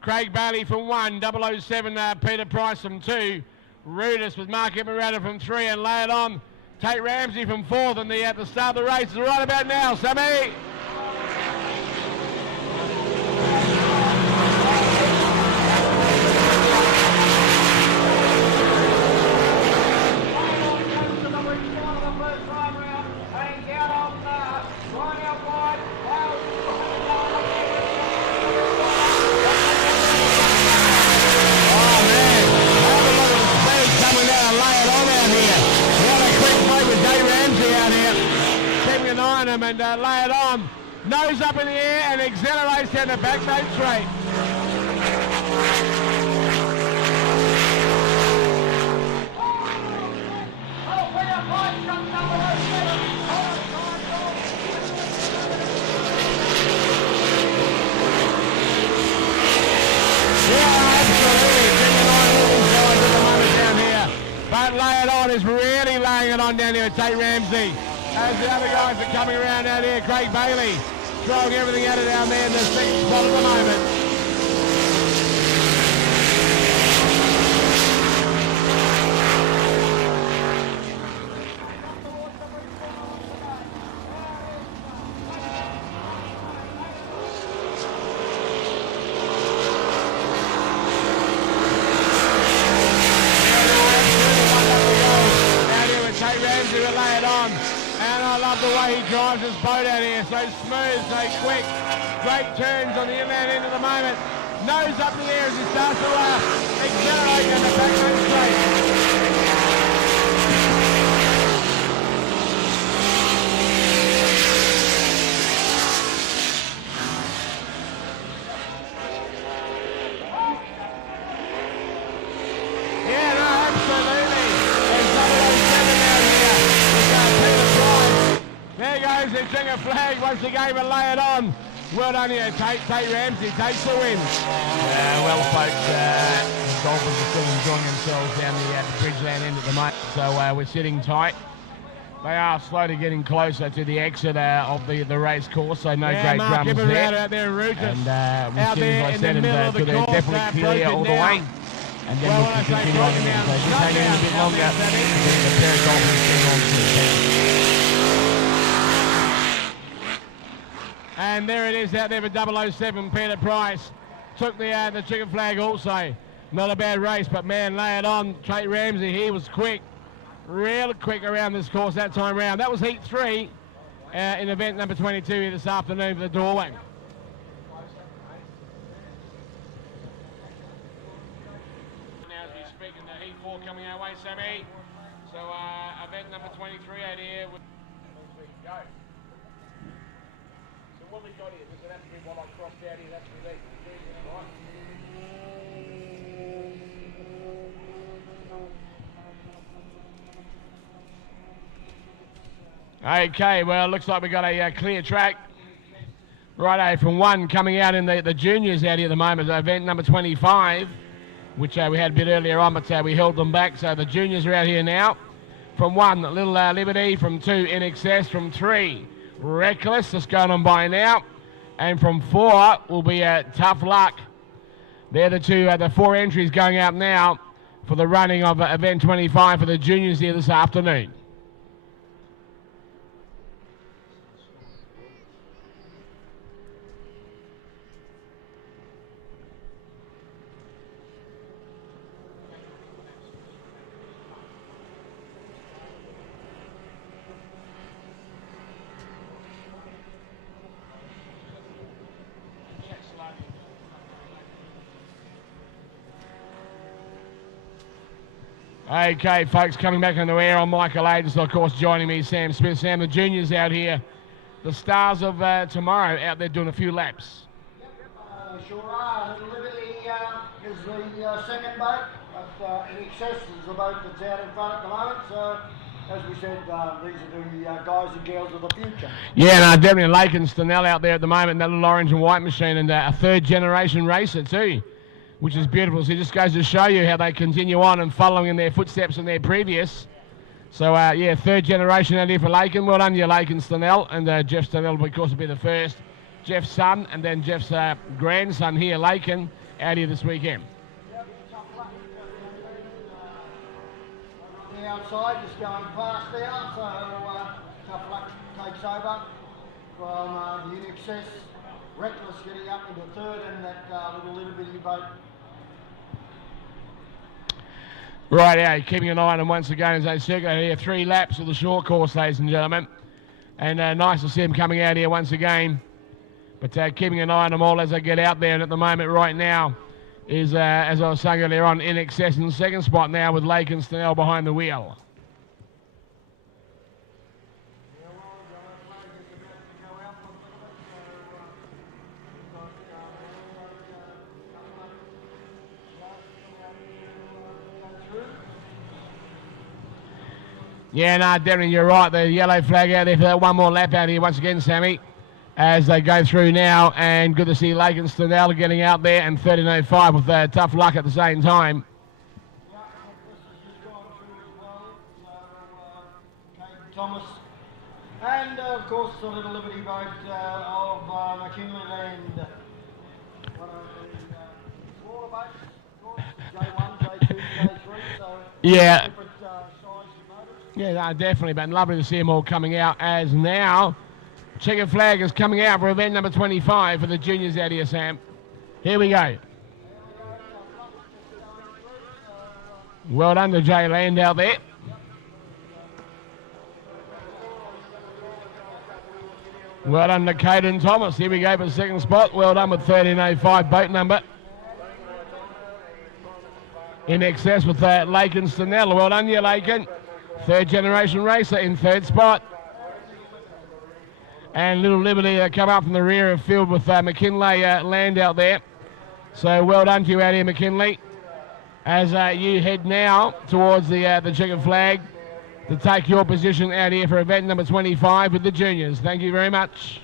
Craig Bailey from 1, 007 Peter Price from 2, Rudis with Mark Emerada from 3, and lay it on Tate Ramsey from 4th. And the start of the race is right about now, Sammy. And lay it on, nose up in the air and accelerates down the back main straight. Yeah, absolutely. Down here. But lay it on is really laying it on down here at Tate Ramsey. As the other guys are coming around out here, Craig Bailey throwing everything at it down there in the second spot at the moment. so quick. Great turns on the inland end at the moment. Nose up in the air as he starts to accelerate down the back home straight. Yeah, no, absolutely. There's 007 down here. There goes the Jinger flag once again, but lay it on. Well done here, Tate Ramsey takes the win. Well, folks, the Dolphins are still enjoying themselves down the Bridgeland end at the moment, so we're sitting tight. They are slowly getting closer to the exit of the race course, so no great Mark, dramas give there. out there in Rugis. And we're Out sitting, there as I in said, the middle of the they're course, definitely clear all the broken way. down. And then Well, we when I can say continue on broken with down, it. So just shut hanging a bit down, longer. out there, And the pair of Dolphins getting on to it. And there it is out there for 007, Peter Price. Took the chicken flag also. Not a bad race, but man, lay it on. Tate Ramsey, he was quick. Real quick around this course that time round. That was heat 3 in event number 22 here this afternoon for the doorway. Now as we speak in the heat 4 coming our way, Sammy. So event number 23 out here. Go. So what we got here? Does it have to be what I crossed out here? That's the lead. Right. Okay, well, looks like we got a clear track. Righto, from 1 coming out in the juniors out here at the moment, event number 25, which we had a bit earlier on, but we held them back. So the juniors are out here now. From 1, Little Liberty. From 2, In Excess. From 3, Reckless, just going on by now. And from 4 will be Tough Luck. They're the 4 entries going out now for the running of event 25 for the juniors here this afternoon. Okay, folks, coming back on the air on Michael Agents, of course, joining me, Sam Smith. Sam, the juniors out here, the stars of tomorrow out there doing a few laps. Sure are. Little Liberty is the second boat, but In Excess is the boat that's out in front at the moment. So, as we said, these are the guys and girls of the future. Yeah, no, definitely Lake and Stanell out there at the moment, that little orange and white machine, and a third-generation racer too, which is beautiful. So it just goes to show you how they continue on and following in their footsteps in their previous. So, yeah, third generation out here for Lakin. Well done, you Lakin Stanell. And Jeff Stanell, of course, will be the first. Jeff's son, and then Jeff's grandson here, Lakin, out here this weekend. The outside just going past there, so Tough Luck takes over from the In Excess. Reckless getting up into third, and that little bitty boat. Right, yeah, keeping an eye on them once again as they circle here. 3 laps of the short course, ladies and gentlemen. And nice to see them coming out here once again. But keeping an eye on them all as they get out there. And at the moment right now is, as I was saying earlier on, In Excess in the second spot now with Lake and Stanell behind the wheel. Yeah, no, Darren, you're right. The yellow flag out there for that one more lap out here once again, Sammy, as they go through now. And good to see Lake and Stanell getting out there, and 13.05 with Tough Luck at the same time. Yeah, this has just gone through as well. So, Kate Thomas. And, of course, the Little Liberty boat of McKinley Land. One of the smaller boats, of course, J1, J2, J3. So, Yeah. different sizes of motors. Yeah, no, definitely, but lovely to see them all coming out as now. Checkered flag is coming out for event number 25 for the juniors out here, Sam. Here we go. Well done to Jay Land out there. Well done to Caden Thomas. Here we go for second spot. Well done with 13.05 boat number. In excess with Lakin Stanella. Well done, you Lakin. Third generation racer in third spot. And Little Liberty come up from the rear of field with McKinley Land out there. So well done to you out here, McKinley. As you head now towards the checkered flag to take your position out here for event number 25 with the juniors. Thank you very much.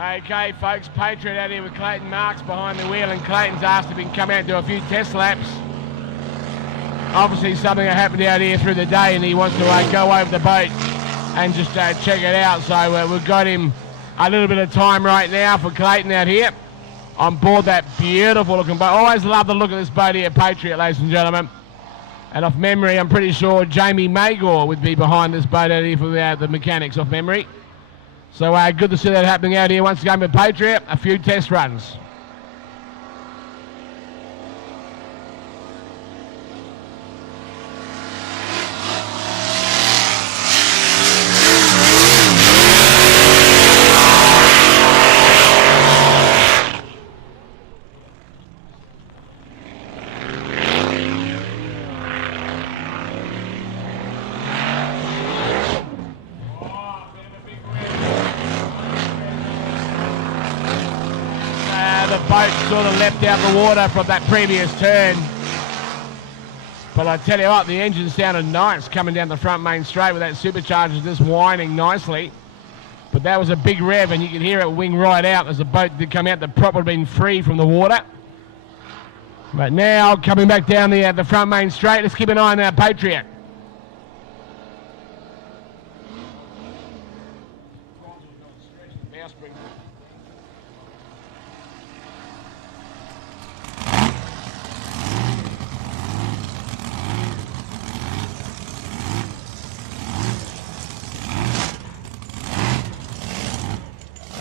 Okay, folks, Patriot out here with Clayton Marks behind the wheel, and Clayton's asked if he can come out and do a few test laps. Obviously something that happened out here through the day, and he wants to go over the boat and just check it out. So we've got him a little bit of time right now for Clayton out here on board that beautiful looking boat. Always love the look of this boat here, Patriot, ladies and gentlemen. And off memory, I'm pretty sure Jamie Magor would be behind this boat out here for the mechanics off memory. So good to see that happening out here once again with Patriot. A few test runs. The boat sort of leapt out the water from that previous turn. But I tell you what, the engine sounded nice coming down the front main straight with that supercharger just whining nicely. But that was a big rev, and you could hear it wing right out as the boat did come out. The prop had been free from the water. But now coming back down the front main straight, let's keep an eye on our Patriot.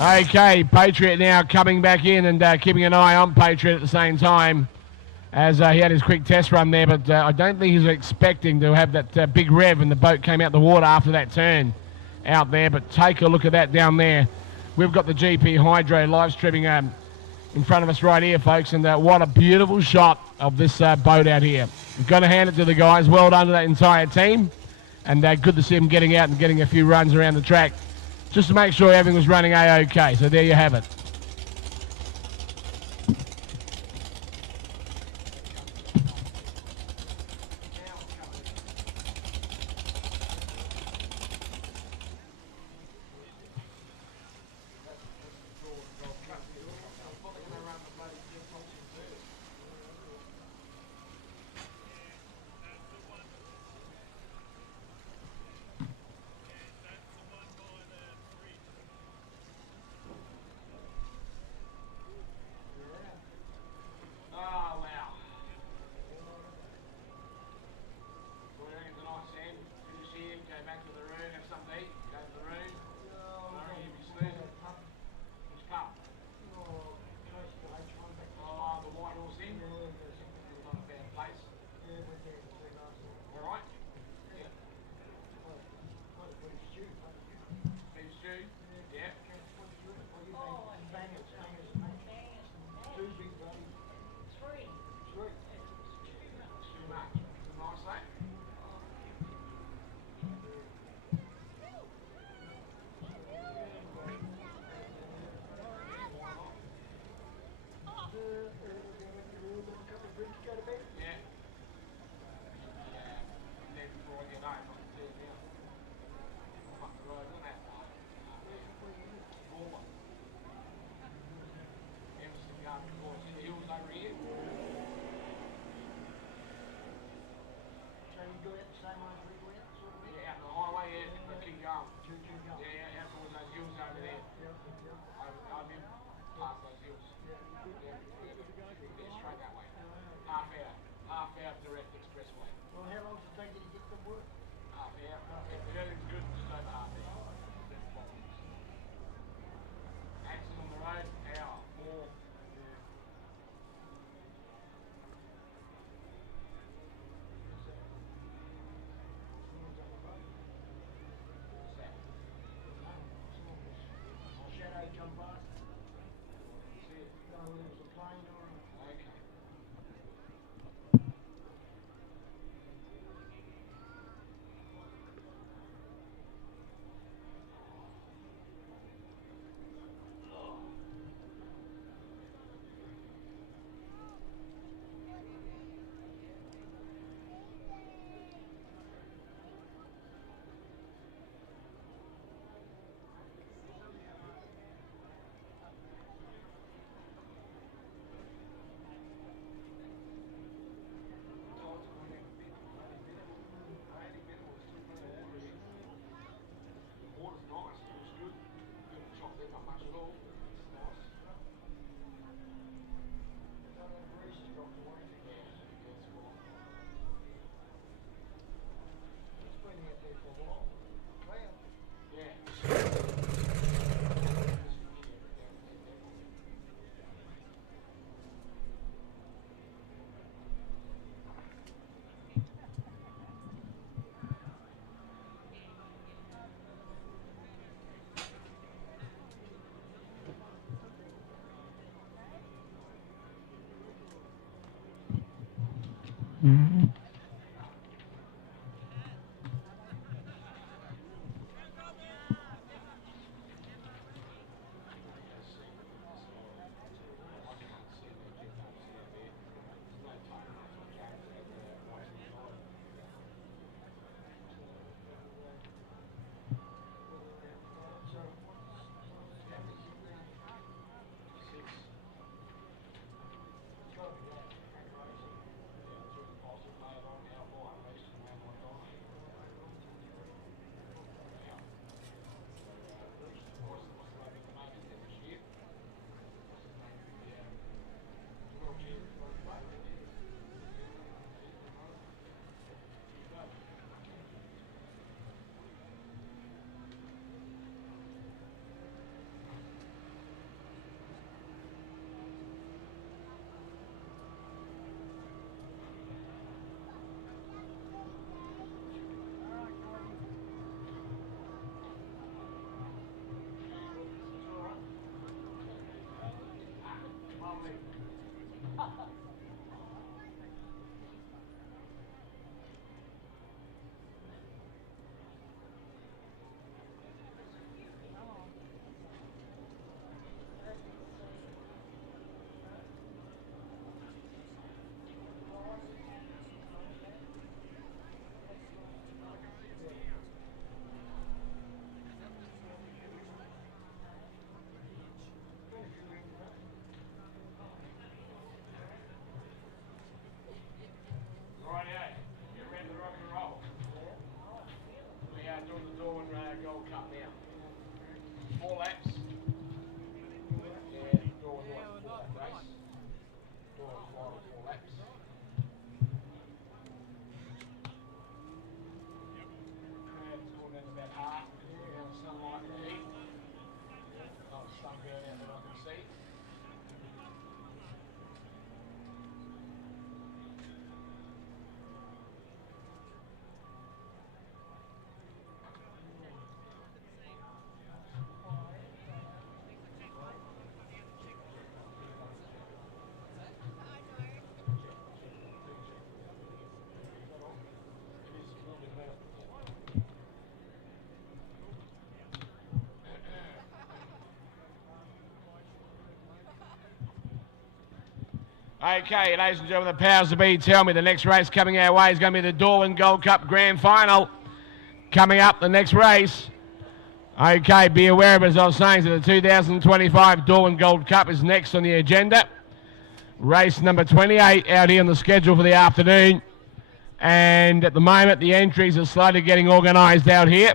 Okay, Patriot now coming back in and keeping an eye on Patriot at the same time as he had his quick test run there, but I don't think he was expecting to have that big rev and the boat came out the water after that turn out there. But take a look at that down there. We've got the GP Hydro live streaming in front of us right here, folks, and what a beautiful shot of this boat out here. We've got to hand it to the guys. Well done to that entire team, and good to see them getting out and getting a few runs around the track just to make sure everything was running A-OK. So there you have it. Okay, ladies and gentlemen, the powers that be tell me the next race coming our way is going to be the Darwin Gold Cup Grand Final. Coming up, the next race. Okay, be aware of it, as I was saying, so the 2025 Darwin Gold Cup is next on the agenda. Race number 28 out here on the schedule for the afternoon. And at the moment, the entries are slowly getting organised out here.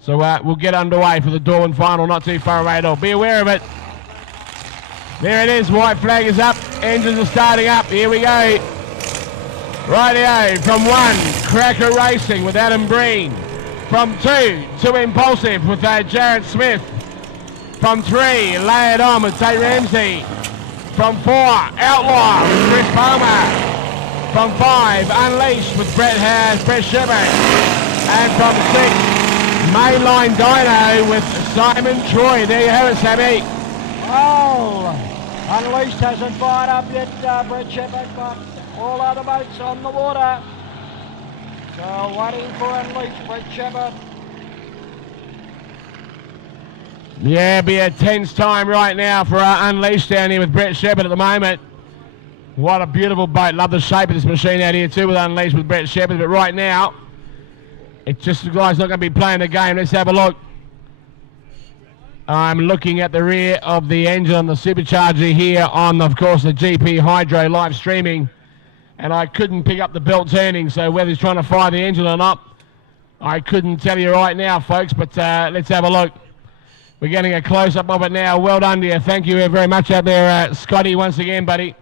So we'll get underway for the Darwin Final, not too far away at all. Be aware of it. There it is, white flag is up, engines are starting up, here we go. Rightio, from 1, Cracker Racing with Adam Breen. From 2, Too Impulsive with Jared Smith. From 3, Lay It On with Tate Ramsey. From 4, Outlaw with Chris Palmer. From 5, Unleashed with Brett Shepard. And from 6, Mainline Dino with Simon Troy. There you have it, Sammy. Oh, Unleashed hasn't fired up yet, Brett Shepard, but all other boats on the water. So waiting for Unleashed, Brett Shepard. Yeah, be a tense time right now for Unleashed down here with Brett Shepard at the moment. What a beautiful boat. Love the shape of this machine out here too with Unleashed with Brett Shepard. But right now, it just looks like it's not going to be playing the game. Let's have a look. I'm looking at the rear of the engine on the supercharger here on, of course, the GP Hydro live streaming. And I couldn't pick up the belt turning, so whether he's trying to fire the engine or not, I couldn't tell you right now, folks. But let's have a look. We're getting a close-up of it now. Well done to you. Thank you very much out there, Scotty, once again, buddy.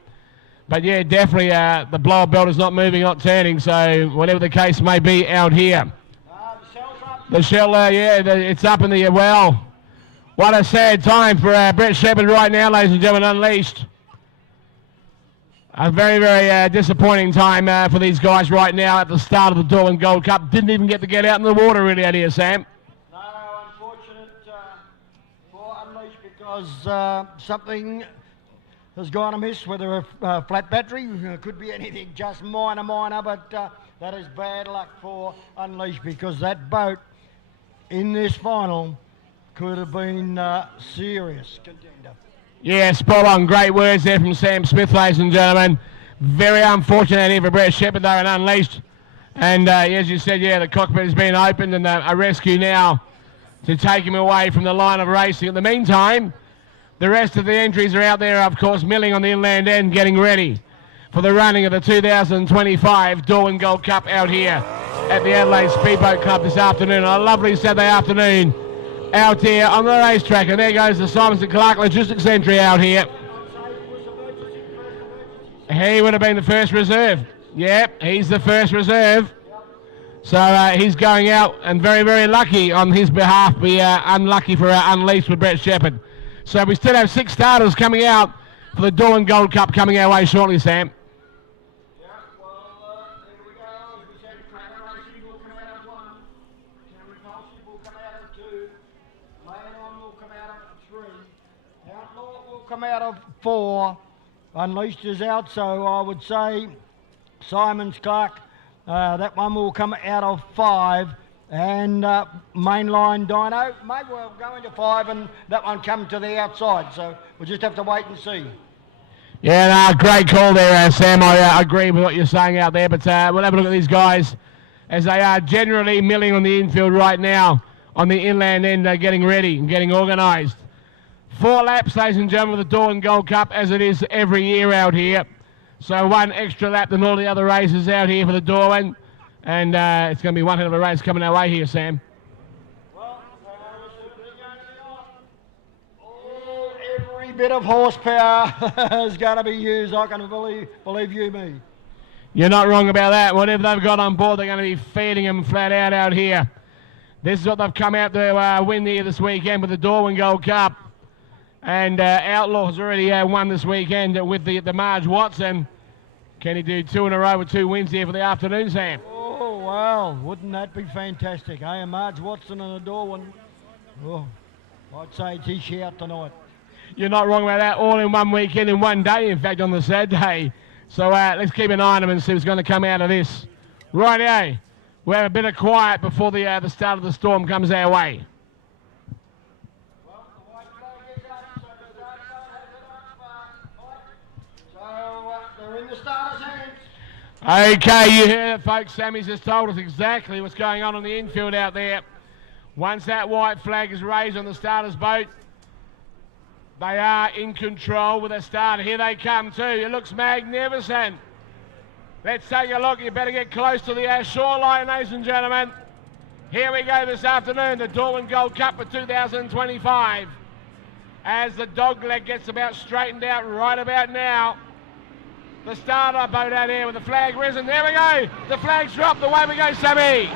But yeah, definitely the blower belt is not moving, not turning, so whatever the case may be out here. The shell's up. The shell, it's up in the well. What a sad time for Brett Shepherd right now, ladies and gentlemen, Unleashed. A very, very disappointing time for these guys right now at the start of the Darwin Gold Cup. Didn't even get to get out in the water really out here, Sam. No, unfortunate for Unleashed because something has gone amiss, whether a flat battery, could be anything, just minor, but that is bad luck for Unleashed because that boat in this final could have been serious contender. Yeah, spot on. Great words there from Sam Smith, ladies and gentlemen. Very unfortunate here for Brett Shepherd, though, and Unleashed. And as you said, yeah, the cockpit has been opened and a rescue now to take him away from the line of racing. In the meantime, the rest of the entries are out there, of course, milling on the inland end, getting ready for the running of the 2025 Darwin Gold Cup out here at the Adelaide Speedboat Club this afternoon. A lovely Saturday afternoon out here on the racetrack, and there goes the Simonson Clark Logistics entry out here. He would have been the first reserve. Yep, he's the first reserve. So he's going out, and very, very lucky on his behalf. Be unlucky for Unleashed with Brett Shepherd. So we still have 6 starters coming out for the Darwin Gold Cup coming our way shortly, Sam. Yeah, well, here we go. As we said, Cracker Racing will come out of 1. Cameron Colson will come out of 2. Leon will come out of 3. Outlaw will come out of 4. Unleashed is out, so I would say Simon's Clark, that one will come out of 5. And Mainline Dino may well go into 5 and that one come to the outside. So we'll just have to wait and see. Yeah, great call there, Sam. I agree with what you're saying out there. But we'll have a look at these guys as they are generally milling on the infield right now on the inland end. They're getting ready and getting organised. 4 laps, ladies and gentlemen, of the Darwin Gold Cup, as it is every year out here. So 1 extra lap than all the other races out here for the Darwin. And it's going to be one hell of a race coming our way here, Sam. Well, every bit of horsepower is going to be used. I can believe you me. You're not wrong about that. Whatever they've got on board, they're going to be feeding them flat out here. This is what they've come out to win here this weekend with the Darwin Gold Cup. And Outlaw has already won this weekend with the Marj Watson. Can he do 2 in a row with 2 wins here for the afternoon, Sam? Oh, wow. Wouldn't that be fantastic, eh? A Marj Watson and a Darwin. Oh, I'd say it's his shout tonight. You're not wrong about that. All in one weekend, in one day, in fact, on the Saturday. So let's keep an eye on them and see what's going to come out of this. Rightio. We'll have a bit of quiet before the start of the storm comes our way. Well, the white flag is up, so the dark side has it up. So they're in the starter's hands. Okay, you heard it, folks. Sammy's just told us exactly what's going on the infield out there. Once that white flag is raised on the starter's boat, they are in control with a starter. Here they come too. It looks magnificent. Let's take a look. You better get close to the shoreline, ladies and gentlemen. Here we go this afternoon, the Darwin Gold Cup for 2025. As the dogleg gets about straightened out right about now. The starter boat out here with the flag risen. There we go. The flag's dropped. Away we go, Sammy.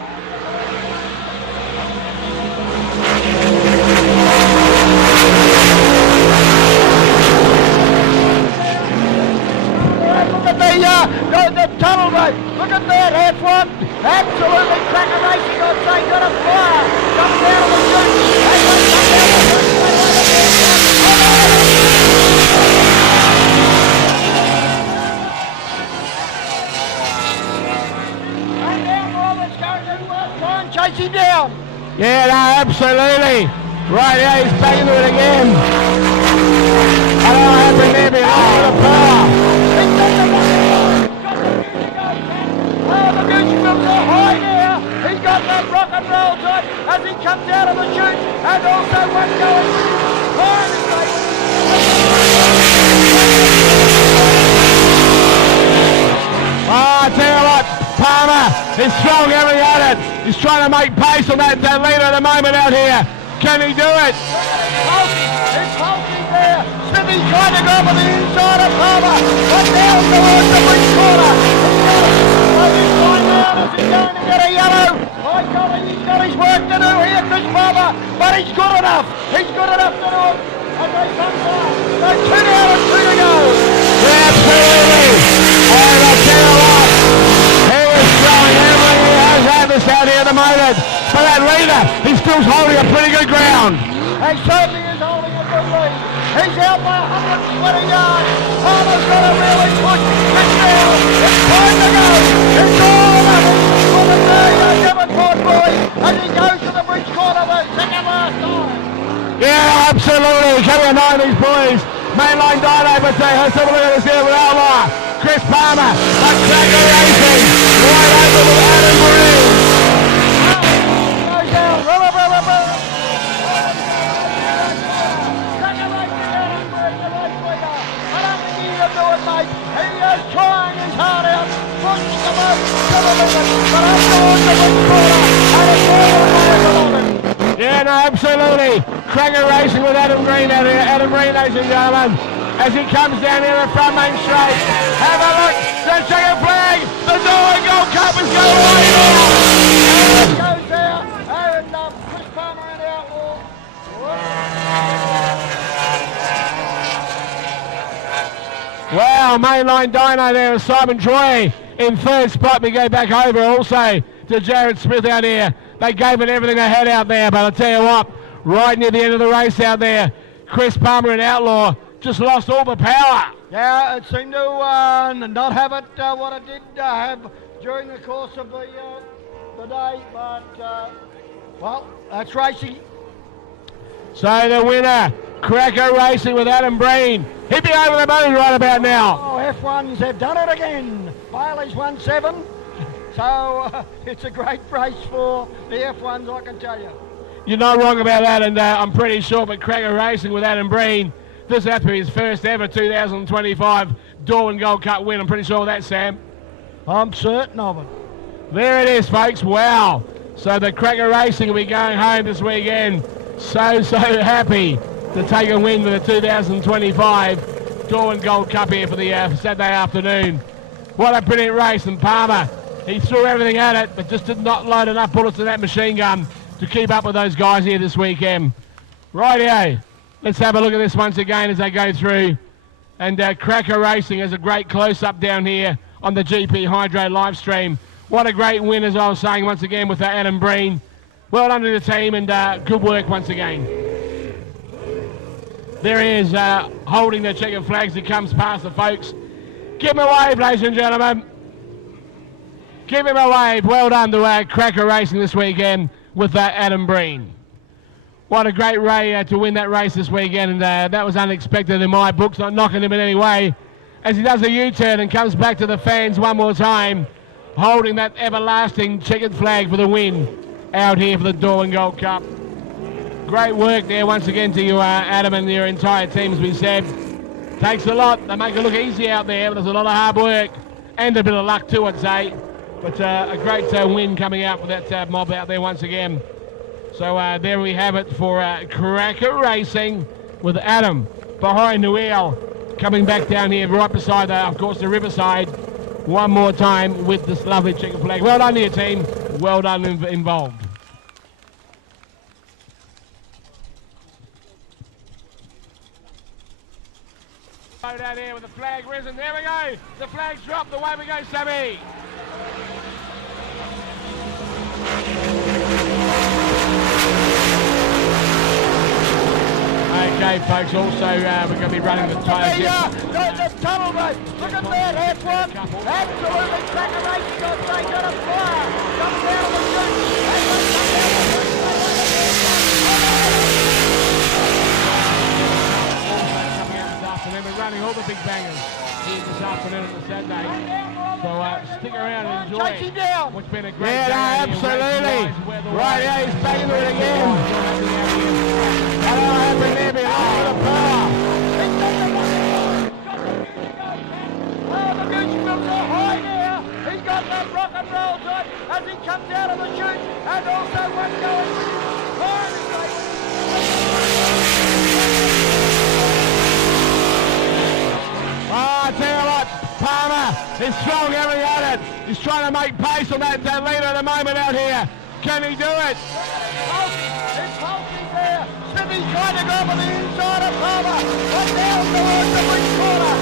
Look at the tunnel boat. Look at that, F1. Absolutely Cracker Racing, I'd say, got a flyer. Comes out of the chute. And now Robert's going to try and chase him down. Yeah, no, absolutely. Right, yeah, he's back into it again. I don't know what happened there, but the power. He's got the music bills are high now. He's got that rock and roll type as he comes out of the chute, and also one going behind his leg. Oh, I tell you what, Palmer is strong every at it. He's trying to make pace on that leader at the moment out here. Can he do it? It's pulsing there. Smithy's trying to go up on the inside of Palmer. But now towards the bridge corner. He's got it. So he's flying round. Is he going to get a yellow? My golly, he's got his work to do here, Chris Palmer. But he's good enough. He's good enough to do it. And they come down. So 2 down and 2 to go. Yeah, absolutely. And I'll tell you what, he is throwing everything he has at this out here at the moment. But that leader, he's still holding a pretty good ground. He certainly is holding a good lead. He's out by 120 yards. Palmer's got to really push. It's now. It's time to go. It's all or nothing for the Devonport boys as he goes to the bridge corner the second last time. Yeah, absolutely. Coming on these boys. Mainline Dino, but let's have a look at this here with Outlaw. Chris Palmer, but Cracker Racing. Right over with Adam Marine. Goes down. Rubber. He is trying his heart out, pushing the boat to the limit, but up towards the bridge corner, and it's all the boys along him. Yeah, no, absolutely. Cracker Racing with Adam Green out here. Adam Green, ladies and gentlemen, as he comes down here the front main straight. Have a look. The checkered flag. The Norway Gold Cup is going away now. And it goes there, and Chris Palmer and Outlaw. Wow, mainline Dino there with Simon Troy in third spot. We go back over also to Jared Smith out here. They gave it everything they had out there, but I'll tell you what, right near the end of the race out there, Chris Palmer and Outlaw just lost all the power. Yeah, it seemed to not have it what it did have during the course of the day, but, well, that's racing. So the winner, Cracker Racing with Adam Breen. He'd be over the moon right about now. Oh, F1s have done it again. Bailey's won 7. So it's a great race for the F1s, I can tell you. You're not wrong about that, and I'm pretty sure, but Cracker Racing with Adam Breen, this has to be his first ever 2025 Darwin Gold Cup win. I'm pretty sure of that, Sam. I'm certain of it. There it is, folks. Wow. So the Cracker Racing will be going home this weekend. So happy to take a win with the 2025 Darwin Gold Cup here for the Saturday afternoon. What a brilliant race, and Palmer, he threw everything at it, but just did not load enough bullets in that machine gun to keep up with those guys here this weekend. Rightio, let's have a look at this once again as they go through. And Cracker Racing has a great close-up down here on the GP Hydro live stream. What a great win, as I was saying once again, with Adam Breen. Well done to the team, and good work once again. There he is, holding the checkered flags. He comes past the folks. Give him a wave, ladies and gentlemen. Give him a wave. Well done to Cracker Racing this weekend with Adam Breen. What a great way to win that race this weekend, and that was unexpected in my books, not knocking him in any way, as he does a U-turn and comes back to the fans one more time, holding that everlasting checkered flag for the win out here for the Darwin Gold Cup. Great work there once again to you, Adam, and your entire team, as we said. Takes a lot. They make it look easy out there, but there's a lot of hard work and a bit of luck too, I'd say. But a great win coming out for that mob out there once again. So there we have it for Cracker Racing with Adam behind the wheel, coming back down here right beside, of course, the riverside one more time with this lovely checkered flag. Well done to your team. Well done involved. Down here with the flag risen. There we go. The flag's dropped. Away we go, Sammy. Okay, folks, also we're going to be running the tyres here. The tunnel, mate. Look at that, F1. Absolutely Cracker Racing. They got a fire. Comes down on the chute. Coming out this afternoon. We're running all the big bangers here this afternoon on the Saturday. So stick around and enjoy Chase him down. what's been a great day. Yeah, here. absolutely. Right, yeah, he's back into it again. Hello, happy there, be a the power. Oh, the music bills are high now. He's got that rock and roll time as he comes out of the chute, and also one going behind him. is strong, having at it. He's trying to make pace on that leader at the moment out here. Can he do it? It's Hulky there. Smithy's trying to go up on the inside of Palmer. But down towards the bridge corner.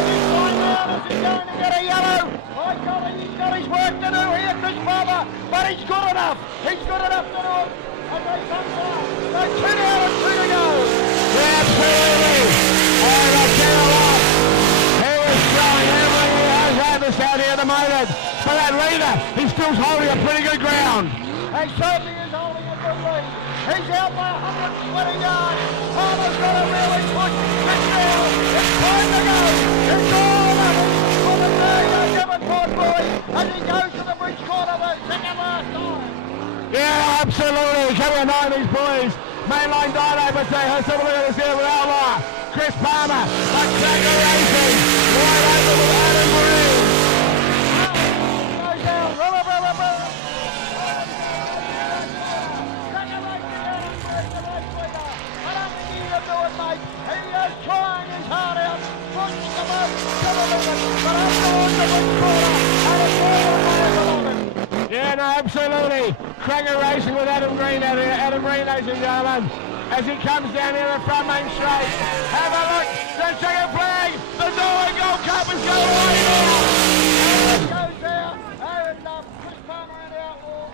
He's going down as he's going to get a yellow. My golly, he's got his work to do here, Chris Palmer. But he's good enough. He's good enough to do it. As they come down. So 2 down and 2 to go. Yeah, absolutely. And I tell you what, he is throwing everything he has at this out here at the moment. But that leader, he's still holding a pretty good ground. He certainly is holding a good lead. He's out by 120 yards. Palmer's got to really push this now. It's time to go. It's all level for the Devonport boy as he goes to the bridge corner the second last time. Yeah, absolutely. Coming on these boys. Mainline Dino, but they have some look at this here with Outlaw. Chris Palmer, but Cracker Racing. Wide open with Adam Green. Goes down. Rubber. Cracker Racing out of Green, the race leader. I don't think he can do it, mate. He is trying his heart out. Pushing them up to the limit. But afterwards the bridge corner. And it's all the way along him. Yeah, no, absolutely. Cracker Racing with Adam Green out here. Adam Green, ladies and gentlemen, as he comes down here the front main straight. Have a look. The second flag. The Norway Gold Cup is going away now. It goes there. And Chris Palmer and Outlaw.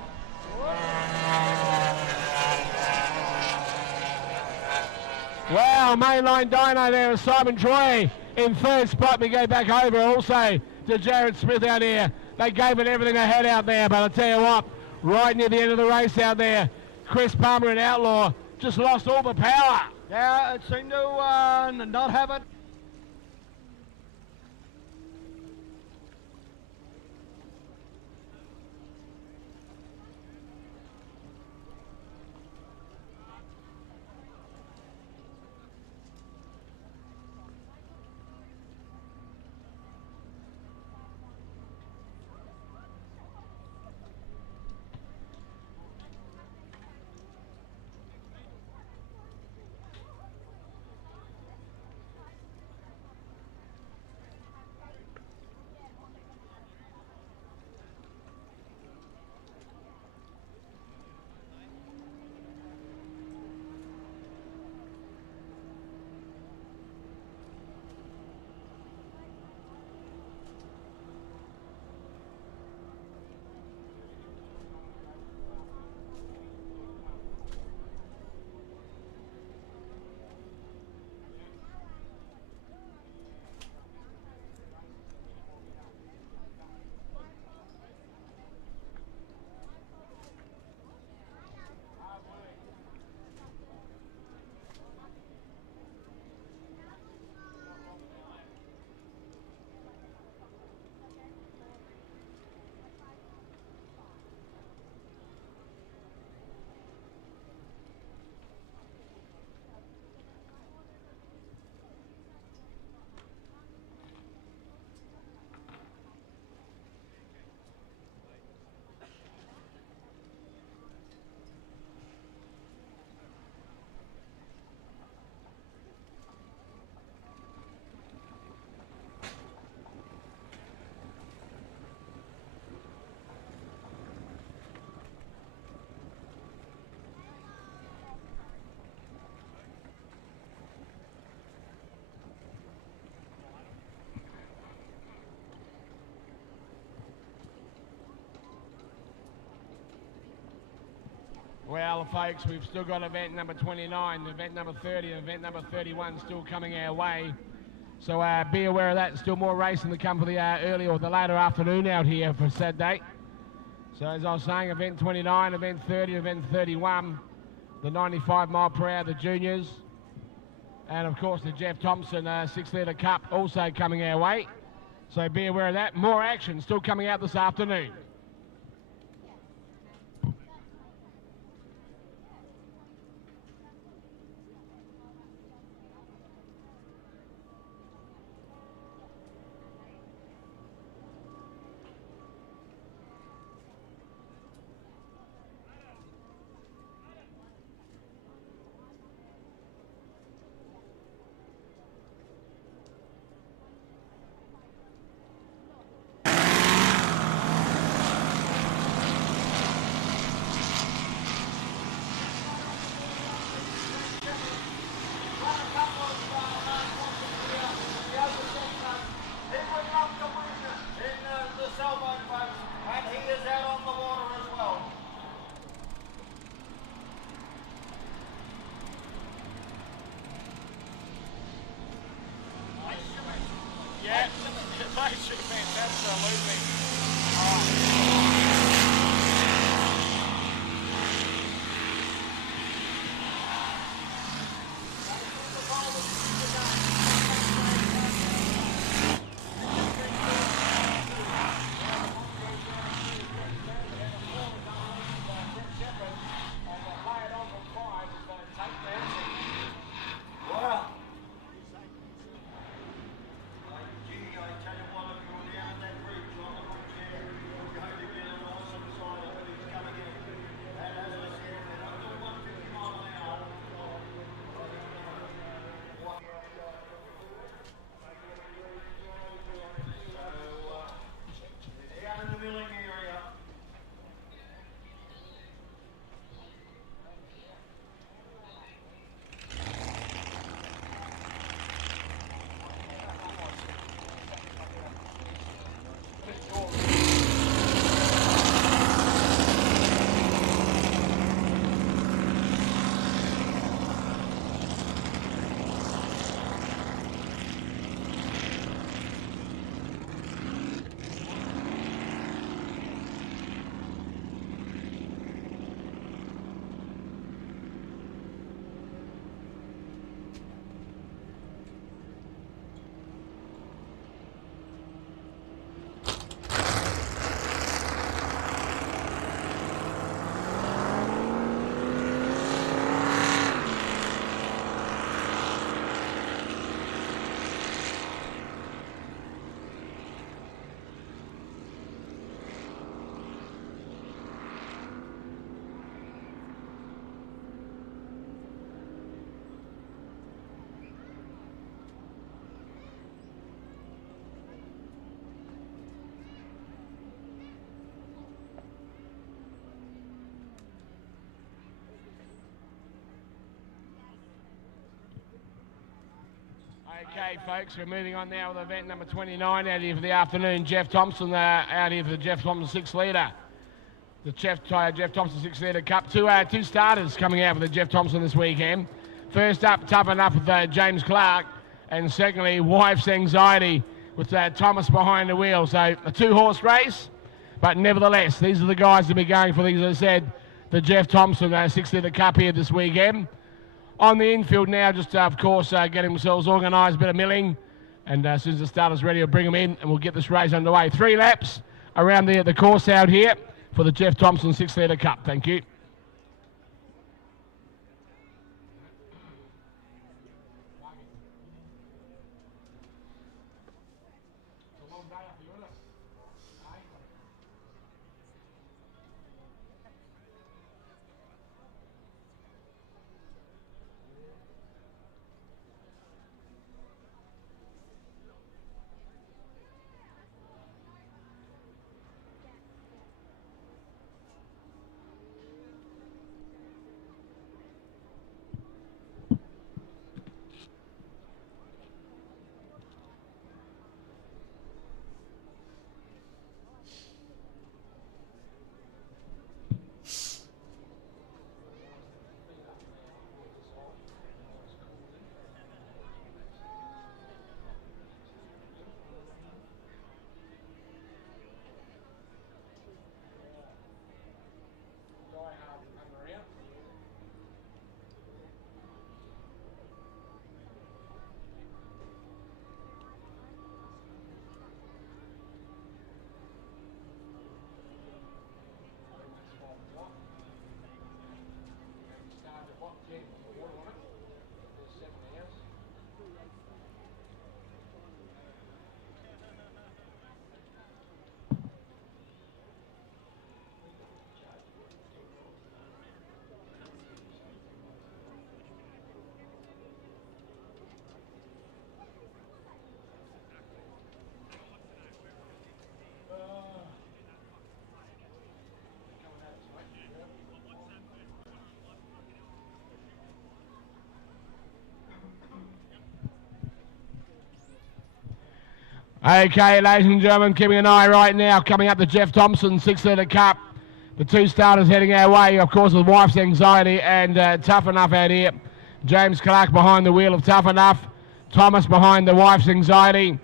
Wow, mainline Dino there with Simon Troy in third spot. We go back over also to Jared Smith out here. They gave it everything they had out there, but I'll tell you what, right near the end of the race out there, Chris Palmer and Outlaw just lost all the power. Yeah, it seemed to not have it. Well, folks, we've still got event number 29, event number 30, and event number 31 still coming our way. So be aware of that. Still more racing to come for the early or the later afternoon out here for Saturday. So as I was saying, event 29, event 30, event 31, the 95 mile per hour, the juniors. And of course the Jeff Thompson 6 litre cup also coming our way. So be aware of that. More action still coming out this afternoon. Yeah, those two men, absolutely. All right. Okay, folks, we're moving on now with event number 29 out here for the afternoon. Jeff Thompson out here for the Jeff Thompson 6 litre. The Jeff Thompson 6 litre Cup. Two starters coming out for the Jeff Thompson this weekend. First up, Tough Enough with James Clark. And secondly, Wife's Anxiety with Thomas behind the wheel. So a 2-horse race, but nevertheless, these are the guys that will be going for, as I said, the Jeff Thompson 6 litre Cup here this weekend. On the infield now, just of course, getting themselves organised, a bit of milling. And as soon as the starter's ready, we'll bring them in and we'll get this race underway. 3 laps around the course out here for the Jeff Thompson 6 litre Cup. Thank you. Okay, ladies and gentlemen, keeping an eye right now, coming up the Jeff Thompson 6 litre Cup. The 2 starters heading our way, of course, with Wife's Anxiety and Tough Enough out here. James Clark behind the wheel of Tough Enough. Thomas behind the Wife's Anxiety.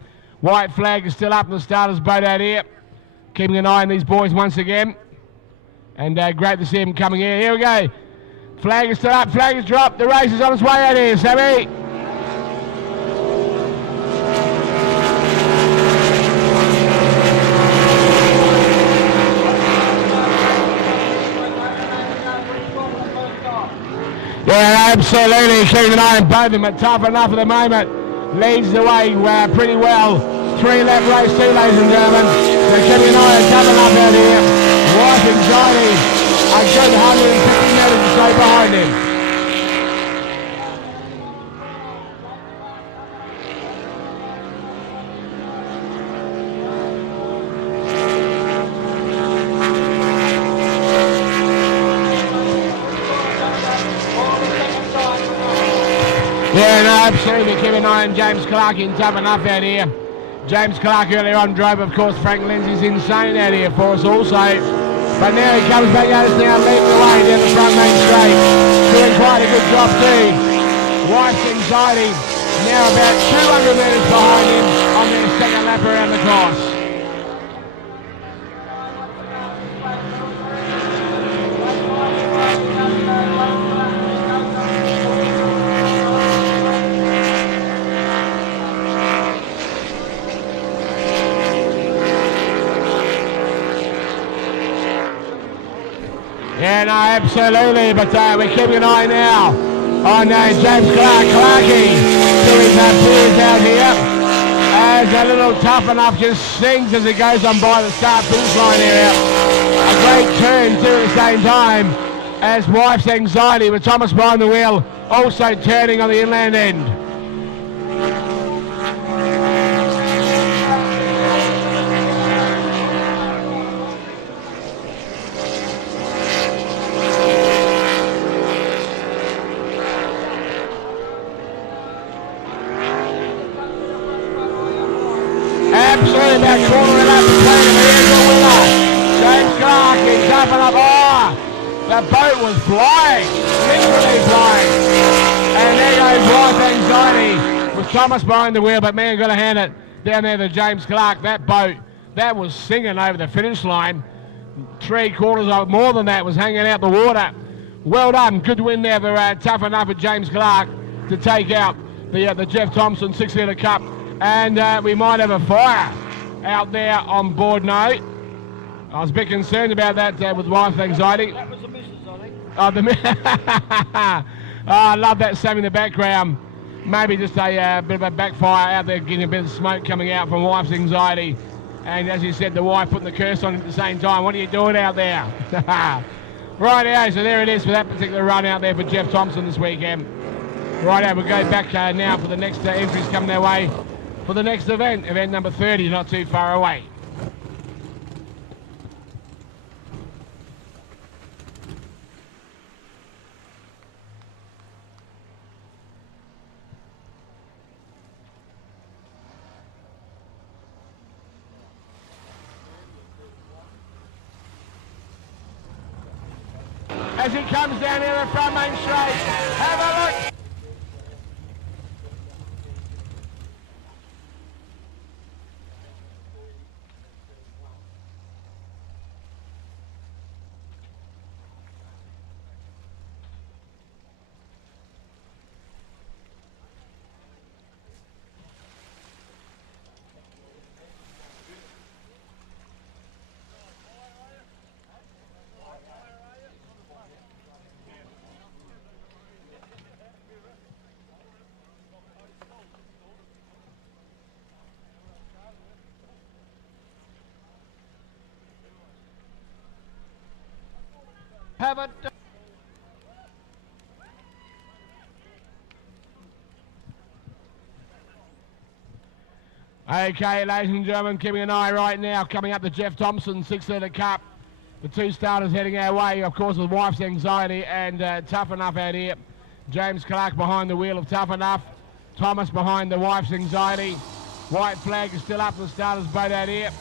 White flag is still up in the starter's boat out here. Keeping an eye on these boys once again. And great to see them coming here. Here we go. Flag is still up, flag is dropped. The race is on its way out here, Sammy. Yeah, absolutely. Keeping an eye on both of them, but Tough Enough at the moment leads the way pretty well. 3-lap race, ladies and gentlemen. They're keeping an eye on Tough Enough out here. Wife Anxiety, a good 150 metres or so behind him. Yeah, no, absolutely. Keep an eye on James Clark in Tough Enough out here. James Clark earlier on drove, of course, Frank Lindsay's Insane out here for us also. But now he comes back at us now, leading the way down the front main straight. Doing quite a good job too. Wife's Anxiety now about 200 metres behind him on their second lap around the course. Yeah, no, absolutely, but we're keeping an eye now on James Clarkey to his peers out here as a little Tough Enough just sings as it goes on by the start-finish line area. A great turn too at the same time as Wife's Anxiety with Thomas behind the wheel also turning on the inland end. Absolutely about cornering up between them. Here's the winner. James Clark is jumping up. Oh, the boat was flying. Literally flying. And there goes Wife Anxiety with Thomas behind the wheel. But man, got to hand it down there to James Clark. That boat, that was singing over the finish line. 3/4 of more than that was hanging out the water. Well done. Good win there for Tough Enough at James Clark to take out the Jeff Thompson 6-litre Cup. And we might have a fire out there on board note. I was a bit concerned about that with Wife Anxiety. That was the missus, I think. Oh, I love that sound in the background. Maybe just a bit of a backfire out there, getting a bit of smoke coming out from Wife's Anxiety. And as you said, the wife putting the curse on at the same time. What are you doing out there? Rightio, so there it is for that particular run out there for Jeff Thompson this weekend. Rightio, we'll go back now for the next entries coming their way. For the next event number 30, not too far away. As he comes down here the front main straight, have a look. Have it. Okay, ladies and gentlemen, keeping an eye right now, coming up the Jeff Thompson 6-litre Cup. The two starters heading our way, of course, with Wife's Anxiety and Tough Enough out here. James Clark behind the wheel of Tough Enough. Thomas behind the Wife's Anxiety. White flag is still up for the starters boat out here.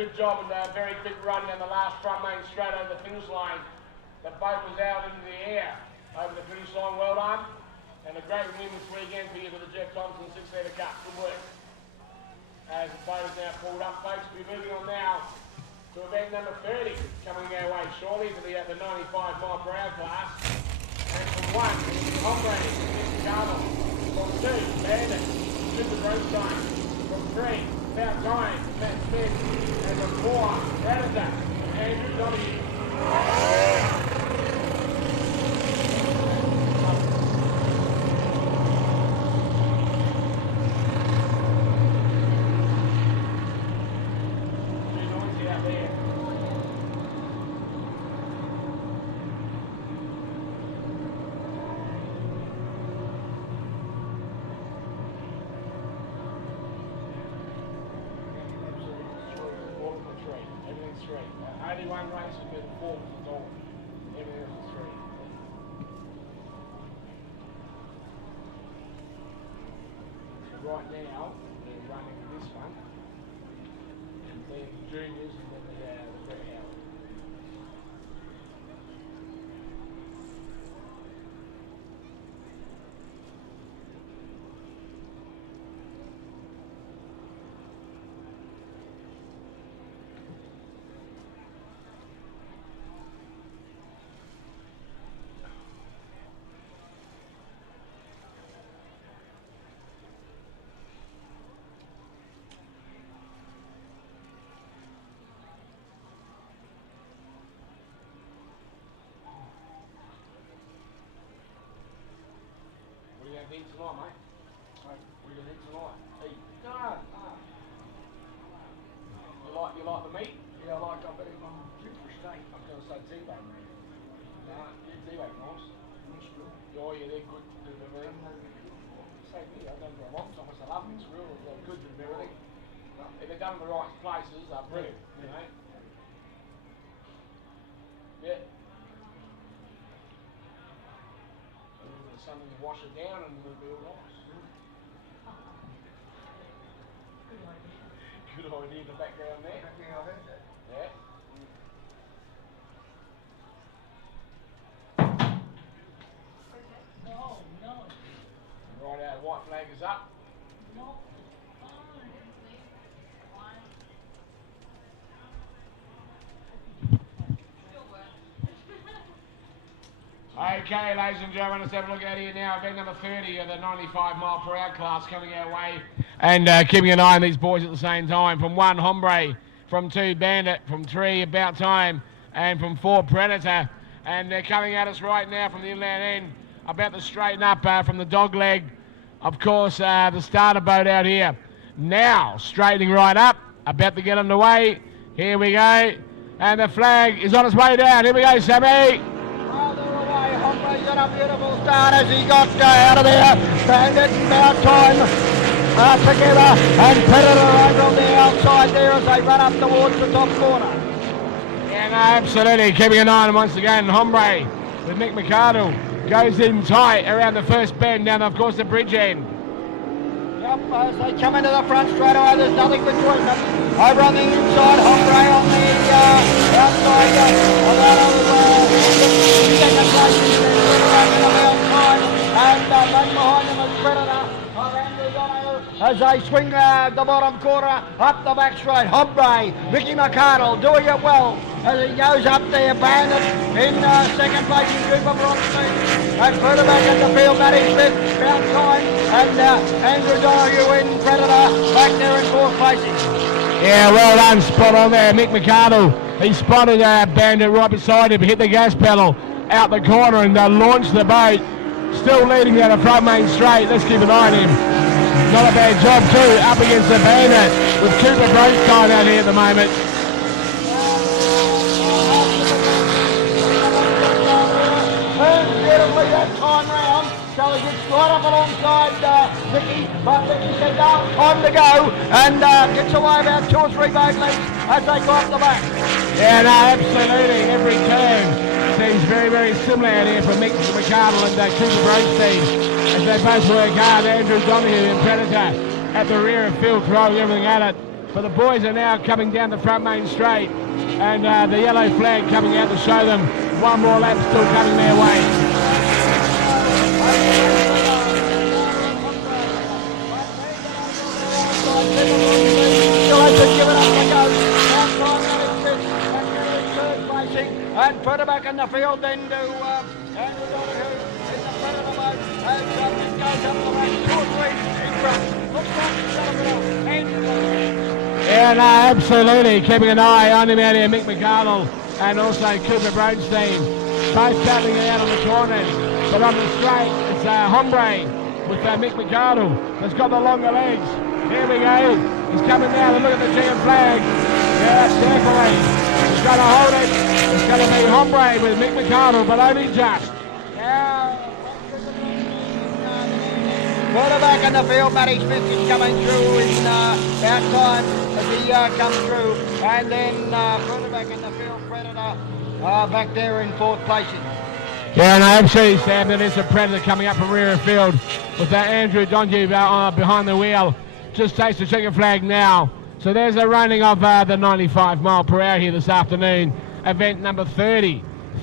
good job and a very quick run down the last front main straight over the finish line. The boat was out into the air over the finish line. Well done. And a great win this weekend for you for the Jeff Thompson 6-litre Cup. Good work. As the boat is now pulled up, folks, we'll be moving on now to event number 30, coming our way shortly for the 95 mile per hour class. And from 1, Hombre, Mr. Garble. From 2, Bandit, Super Roadstone. From 3, About Time, Matt Smith. And from 4, Predator, Andrew Donahue. Only one race has been performed at all. Everything else is three. Right now, they're running this one, and then the juniors, and then the Brett Howard. Eat tonight, mate. We're gonna eat tonight. Eat. No. You like the meat? Yeah, I like a bit of super steak. I was gonna say T-bone, mate. No, T-bone, nice. That's good. Oh yeah, they're good with everything. Same me, I've done for a long time. I love them. It's real. They're good with everything. If they're done in the right places, they're brilliant. You know. Yeah. Something to wash it down and it'll be all nice. Good idea in the background there. Yeah, I heard that. Yeah. No. Right out, white flag is up. No. Okay, ladies and gentlemen, let's have a look at here now. Event number 30 of the 95 mile per hour class coming our way. And keeping an eye on these boys at the same time. From 1, Hombre. From 2, Bandit. From 3, About Time. And from 4, Predator. And they're coming at us right now from the inland end. About to straighten up from the dog leg. Of course, the starter boat out here. Now, straightening right up. About to get underway. Here we go. And the flag is on its way down. Here we go, Sammy. Hombre's got a beautiful start as he got out of there. Bandit and About Time together, and Predator over on the outside there as they run up towards the top corner. Yeah, no, absolutely. Keeping an eye on him once again. Hombre with Mick McArdle goes in tight around the first bend down, of course, the bridge end. Yep, as they come into the front straight away, there's nothing between them. Over on the inside, Hombre on the outside of that second place. And back behind them is Predator of Andrew Donahue as they swing the bottom corner up the back straight. Hombre, Mickey McArdle doing it well as he goes up there. Bandit in second place in Cooper Bronstein. And further back in the field, Matty Smith, About Time, and Andrew Donahue in Predator back there in fourth place. Yeah, well done, spot on there. Mick McArdle, he spotted Bandit right beside him, hit the gas pedal out the corner and launched the boat. Still leading down the front main straight. Let's keep an eye on him. Not a bad job too, up against the Bandit with Cooper Bronstein out here at the moment. Beautifully that time round, so he gets right up alongside Mickey, but Mickey said no, time to go, and gets away about 2 or 3 boat lengths as they go up the back. Yeah, no, absolutely. Every turn seems very, very similar out here from Mick McArdle and Cooper Bronstein as they both work hard. Andrew Donahue and Predator at the rear of field throwing everything at it. But the boys are now coming down the front main straight, and the yellow flag coming out to show them one more lap still coming their way. And further back in the field then to Andrew Donahue in the front of the boat as this goes up the back, 2 or 3 in front. Looks like he's got a bit of Andrew Donahue. Yeah, no, absolutely. Keeping an eye on him out here, Mick McArdle and also Cooper Bronstein. Both battling it out on the corners. But on the straight, it's Hombre with Mick McArdle that's got the longer legs. Here we go. He's coming down and look at the chicken flag. Yeah, definitely. He's going to hold it. It's going to be Hombre with Mick McArdle, but only just. Further back in the field, Matty Smith is coming through in about time as he comes through. And then further back in the field, Predator back there in 4th placing. Yeah, no, absolutely, Sam. There is a Predator coming up from rear of field with Andrew Donahue behind the wheel. Just takes the chicken flag now. So there's a running of the 95 mile per hour here this afternoon. Event number 30.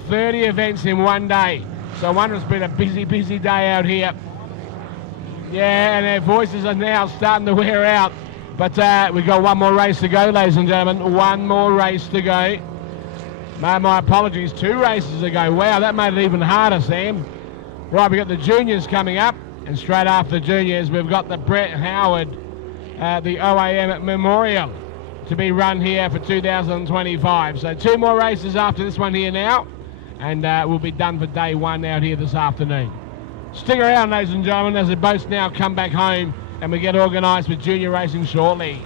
30 events in one day. So I wonder it's been a busy, busy day out here. Yeah, and their voices are now starting to wear out. But we've got one more race to go, ladies and gentlemen. One more race to go. My apologies, 2 races to go. Wow, that made it even harder, Sam. Right, we've got the juniors coming up. And straight after the juniors, we've got the Brett Howard, the OAM Memorial, to be run here for 2025. So 2 more races after this one here now. And we'll be done for day 1 out here this afternoon. Stick around, ladies and gentlemen, as the boats now come back home and we get organised with junior racing shortly.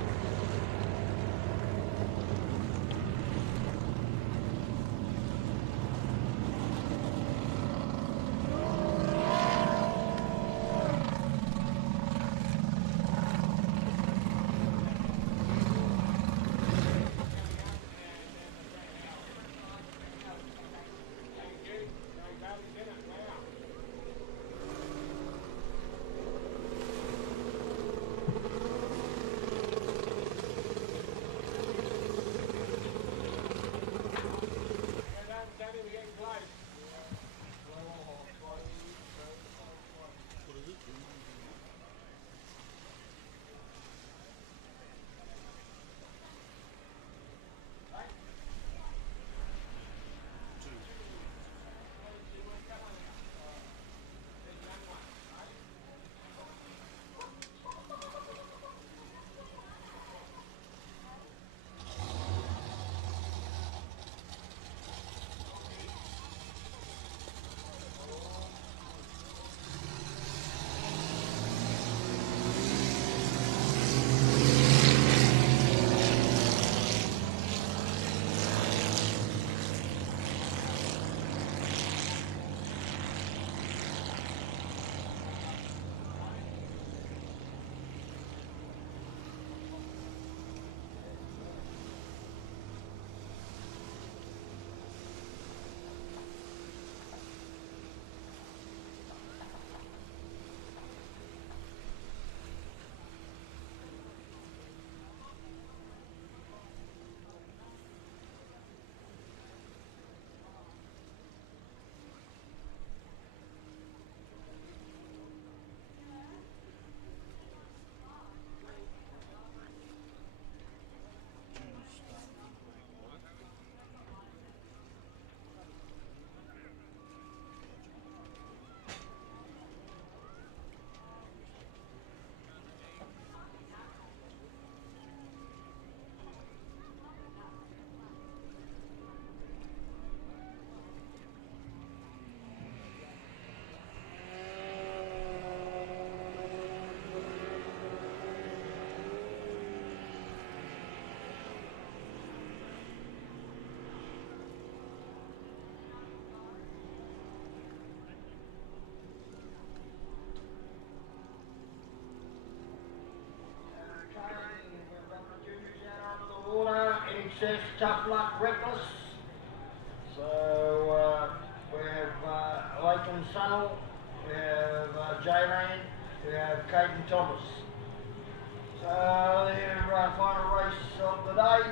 Tough Luck Reckless. So we have Lakeland Sunnell, we have J-Lane, we have Caden Thomas. Their final race of the day.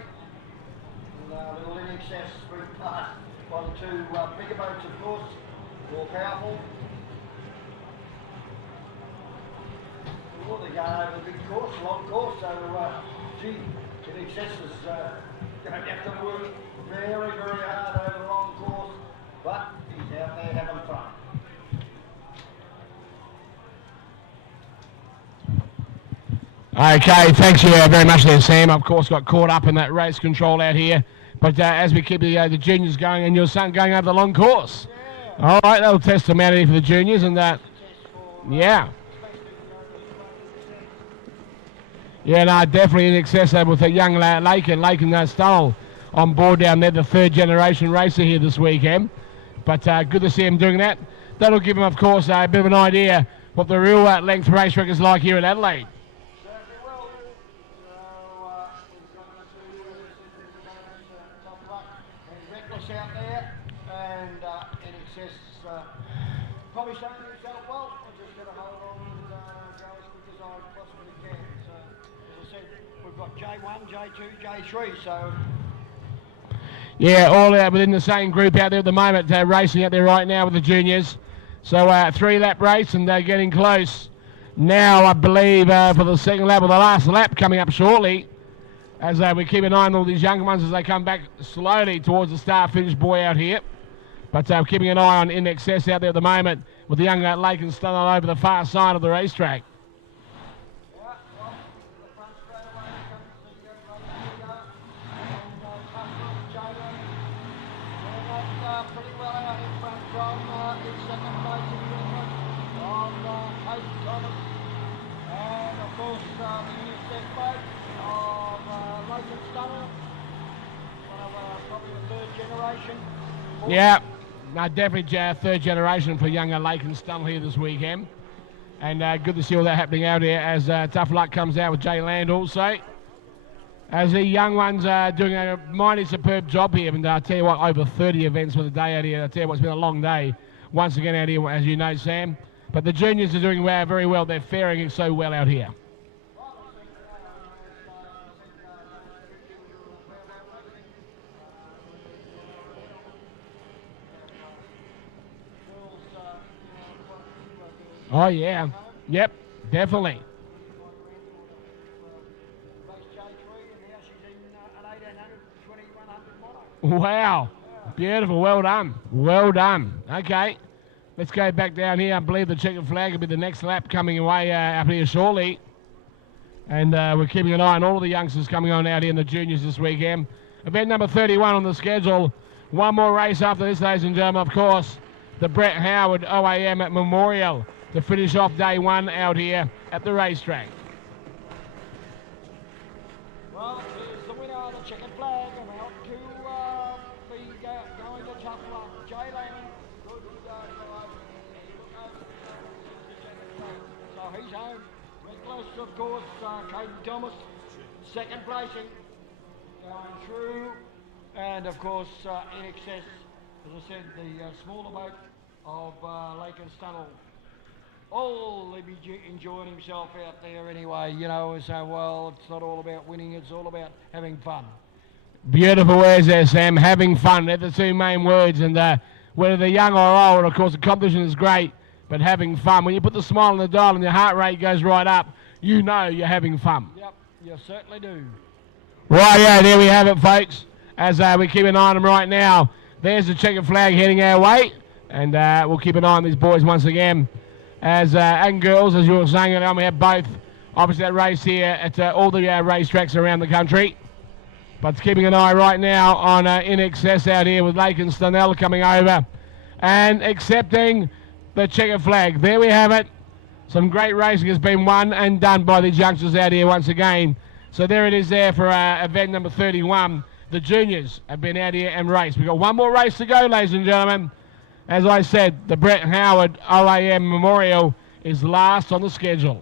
Little in excess, being passed by the two bigger boats, of course, more powerful. Well, they're going over the big course, long course, so gee, in excess is going to have to work very, very hard over the long course, but he's out there having fun. Okay, thanks very much there, Sam. Of course, got caught up in that race control out here. But as we keep the juniors going, and your son going over the long course. Yeah. All right, that'll test them out here for the juniors. And yeah. Yeah, no, definitely in excess with a young Lake and Stunnell on board down there, the third generation racer here this weekend. But good to see him doing that. That'll give him, of course, a bit of an idea what the real length racetrack is like here in Adelaide. Out there, and in excess, probably showing himself well. I'm just going to hold on and go as quick as I possibly can. So, as I said, we've got J1, J2, J3, so... Yeah, all out within the same group out there at the moment, racing out there right now with the juniors. So, 3-lap race, and they're getting close. Now, I believe, for the second lap, or the last lap coming up shortly, as we keep an eye on all these young ones as they come back slowly towards the start-finish buoy out here. But keeping an eye on In Excess out there at the moment with the young Lake and Stunnell over the far side of the racetrack. Pretty well out in front from his second place in Thomas. And of course the In Excess boat of Lake and Stunnell, one of probably the third generation. Yeah, no, definitely third generation for younger Lake and Stunnell here this weekend. And good to see all that happening out here as Tough Luck comes out with Jay Land also. As the young ones are doing a mighty superb job here. And I tell you what, over 30 events for the day out here. I tell you what, it's been a long day once again out here, as you know, Sam. But the juniors are doing very well. They're faring so well out here. Oh, yeah. Yep, definitely. Wow. Beautiful. Well done. Well done. Okay. Let's go back down here. I believe the checkered flag will be the next lap coming away up here shortly. And we're keeping an eye on all of the youngsters coming on out here in the juniors this weekend. Event number 31 on the schedule. One more race after this, ladies and gentlemen, of course. The Brett Howard OAM at Memorial to finish off day one out here at the racetrack. Well, here's the winner of the checkered flag, and out to be going to Tough Luck. Jay Lane, good guy. So he's home. Reckless, of course, Caden Thomas, second placing, going through, and of course, In Excess, as I said, the smaller boat of Lake and Stunnell. Oh, he'll be enjoying himself out there anyway, you know, so, well, it's not all about winning, it's all about having fun. Beautiful words there, Sam. Having fun. They're the two main words. And whether they're young or old, of course, the competition is great, but having fun. When you put the smile on the dial and your heart rate goes right up, you know you're having fun. Yep, you certainly do. Right, yeah, there we have it, folks. As we keep an eye on them right now. There's the checkered flag heading our way. And we'll keep an eye on these boys once again. As and girls, as you were saying, we have both. Obviously, that race here at all the racetracks around the country. But keeping an eye right now on In Excess out here with Lake and Stunnell coming over and accepting the checkered flag. There we have it. Some great racing has been won and done by these youngsters out here once again. So there it is there for event number 31. The juniors have been out here and raced. We've got one more race to go, ladies and gentlemen. As I said, the Brett Howard OAM Memorial is last on the schedule.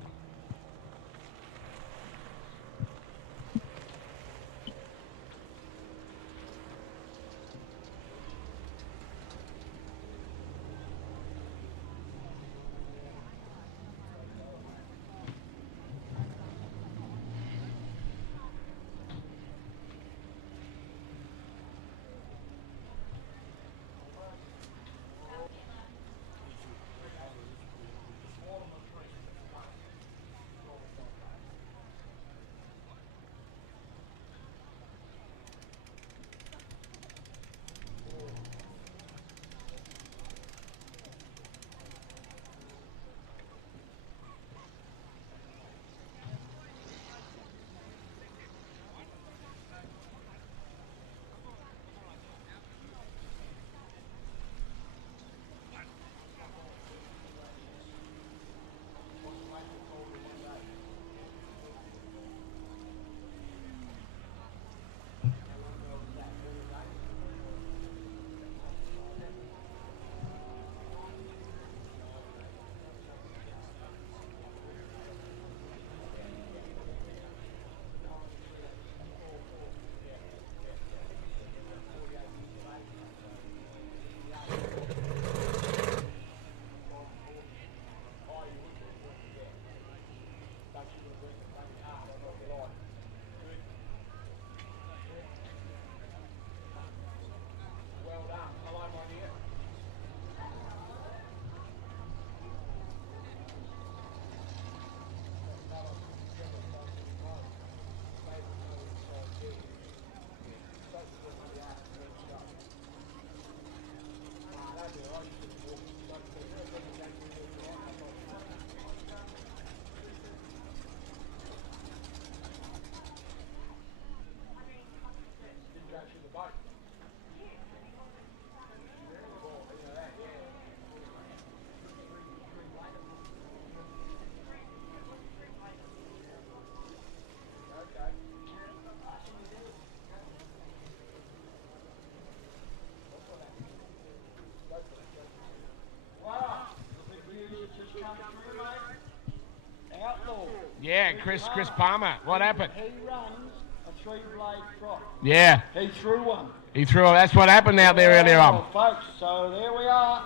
Yeah, Chris Palmer. What happened? He runs a 3-blade trot. Yeah, He threw one. he threw. That's what happened out there earlier on. Folks, so there we are.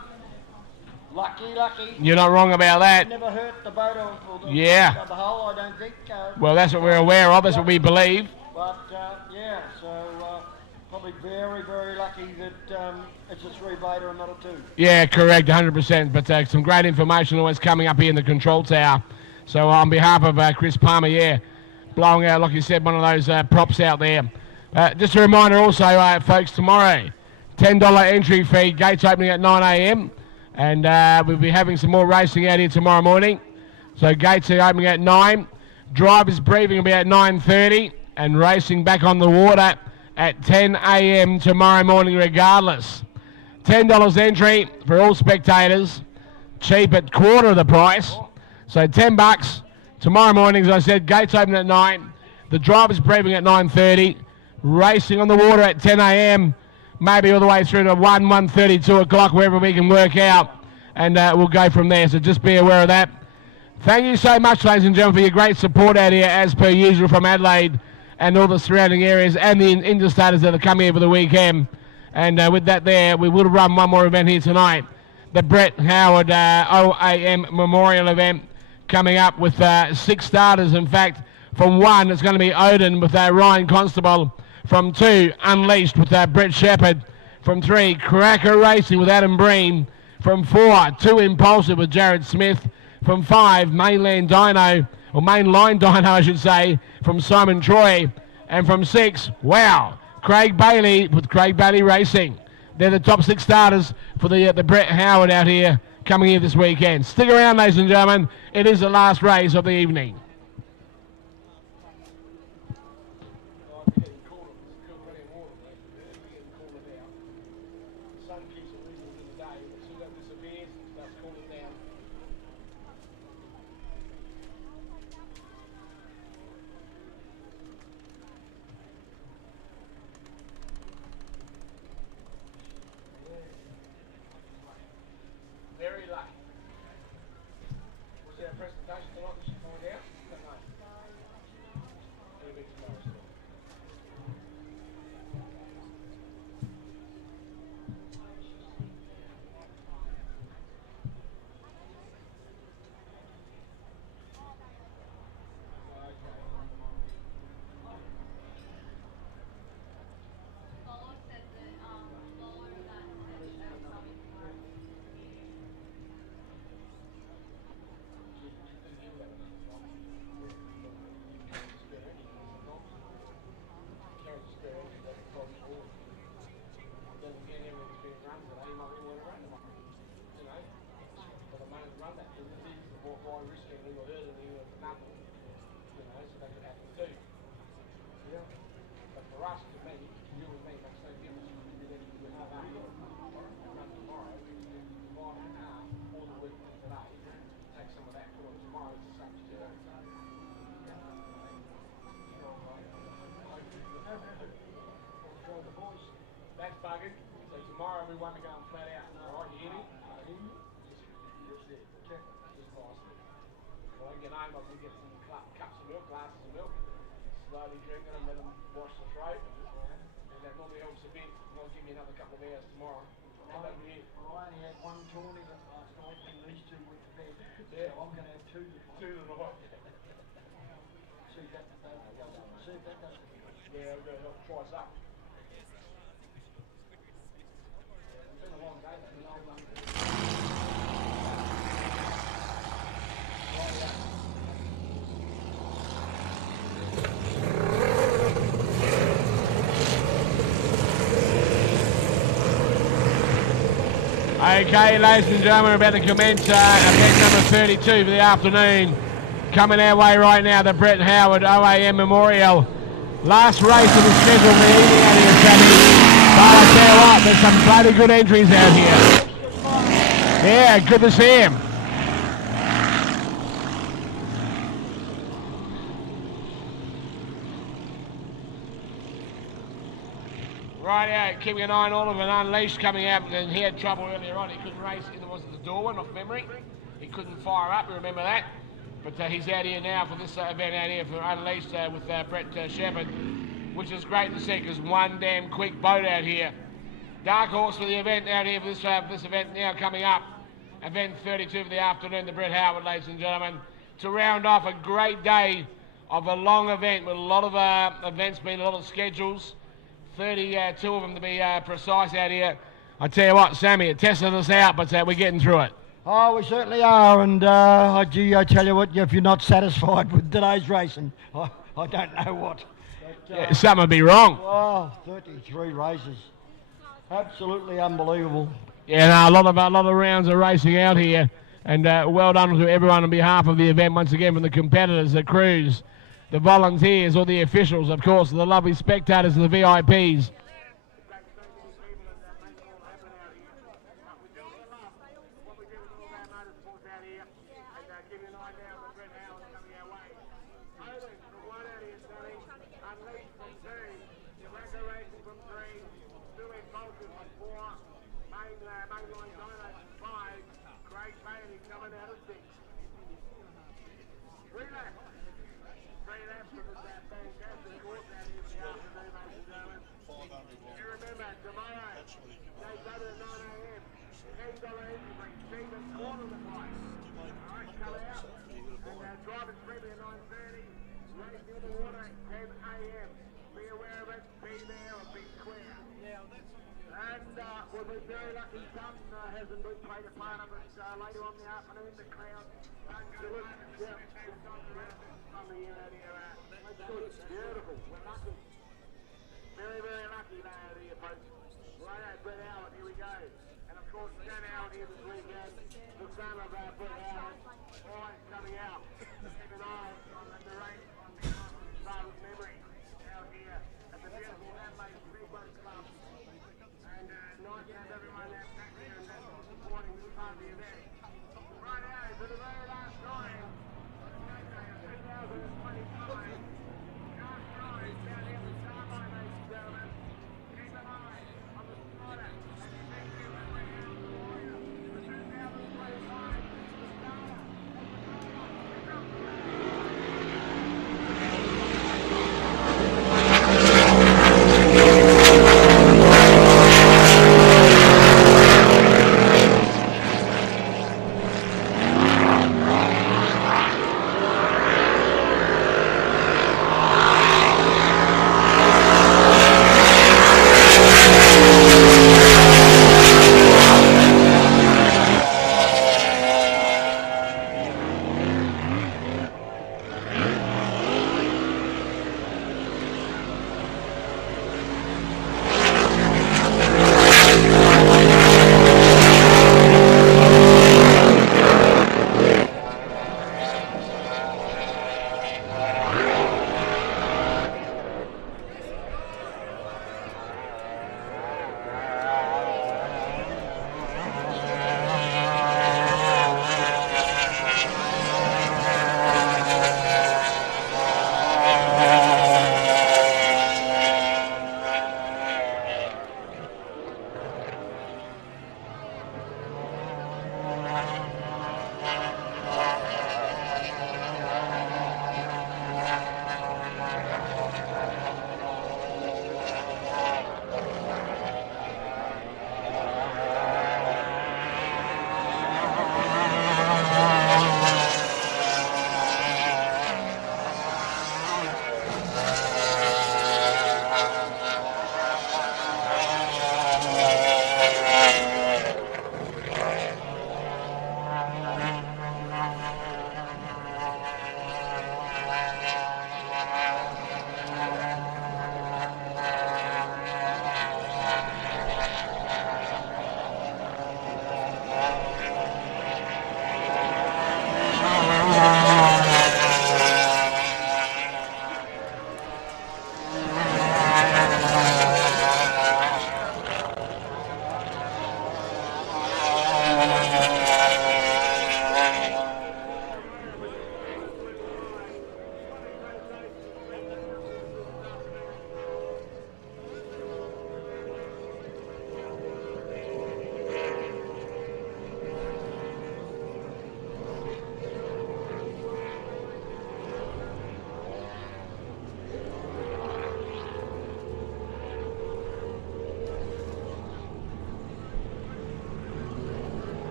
Lucky. You're not wrong about that. Never hurt the boat or the, Yeah. the hull, I don't think. Well, that's what we're aware of. That's what we believe. But, yeah, so probably very, very lucky that it's a 3-blader and not a 2. Yeah, correct, 100%. But some great information always coming up here in the control tower. So on behalf of Chris Palmer, yeah, blowing out, like you said, one of those props out there. Just a reminder also, folks, tomorrow, $10 entry fee, gates opening at 9 a.m. And we'll be having some more racing out here tomorrow morning. So gates are opening at 9. Drivers briefing will be at 9:30 and racing back on the water at 10 a.m. tomorrow morning regardless. $10 entry for all spectators, cheap at quarter of the price. So $10 tomorrow morning, as I said, gates open at 9. The drivers briefing at 9:30, racing on the water at 10 a.m. maybe all the way through to 1:30, 2 o'clock, wherever we can work out, and we'll go from there. So just be aware of that. Thank you so much, ladies and gentlemen, for your great support out here, as per usual, from Adelaide and all the surrounding areas and the interstaters that have come here for the weekend. And with that there, we will run one more event here tonight, the Brett Howard OAM Memorial event, coming up with 6 starters. In fact, from 1, it's going to be Odin with Ryan Constable. From 2, Unleashed with Brett Shepherd. From 3, Cracker Racing with Adam Breen. From 4, 2 Impulsive with Jared Smith. From 5, Mainline Dino I should say, from Simon Troy. And from 6, wow, Craig Bailey with Craig Bailey Racing. They're the top 6 starters for the Brett Howard out here coming here this weekend. Stick around, ladies and gentlemen. It is the last race of the evening. Very lucky. Was there a presentation tonight that she pointed out? No. It'll be tomorrow still. That's bugging. So tomorrow we want to go flat out. All right, you hear me? Just it. Just nice. When I get home, I can get some cups of milk, glasses of milk, slowly drink them and let them wash the throat. And that normally helps a bit. I'll give you another couple of hours tomorrow. How about you? I only had 1 tournament last night and these 2 went to bed. Yeah. So I'm going to have 2 tonight. 2 tonight. See if that doesn't. Yeah, we're going to try us up. It's been a long day, it's been a long Okay, ladies and gentlemen, we're about to commence event number 32 for the afternoon. Coming our way right now, the Brett Howard OAM Memorial. Last race of the schedule for the evening out here Saturday. But I tell you what, there's some bloody good entries out here. Yeah, good to see him. Right out, keeping an eye on all of an Unleashed coming out, and he had trouble earlier on. He couldn't race in the doorway, off memory. He couldn't fire up, you remember that? But he's out here now for this event out here for Unleashed with Brett Shepherd, which is great to see because one damn quick boat out here. Dark horse for the event out here for this event now coming up. Event 32 for the afternoon, the Brett Howard, ladies and gentlemen. To round off a great day of a long event with a lot of events being a lot of schedules. 32 of them to be precise out here. I tell you what, Sammy, it tested us out, but we're getting through it. Oh, we certainly are, and I tell you what, if you're not satisfied with today's racing, I don't know what. But, Yeah, something would be wrong. Oh, 33 races. Absolutely unbelievable. Yeah, no, a lot of rounds of racing out here, and well done to everyone on behalf of the event once again, from the competitors, the crews, the volunteers, all the officials, of course, the lovely spectators and the VIPs. Very, very lucky day out here, folks. Right, Brett Howard, here we go. And of course, we're going to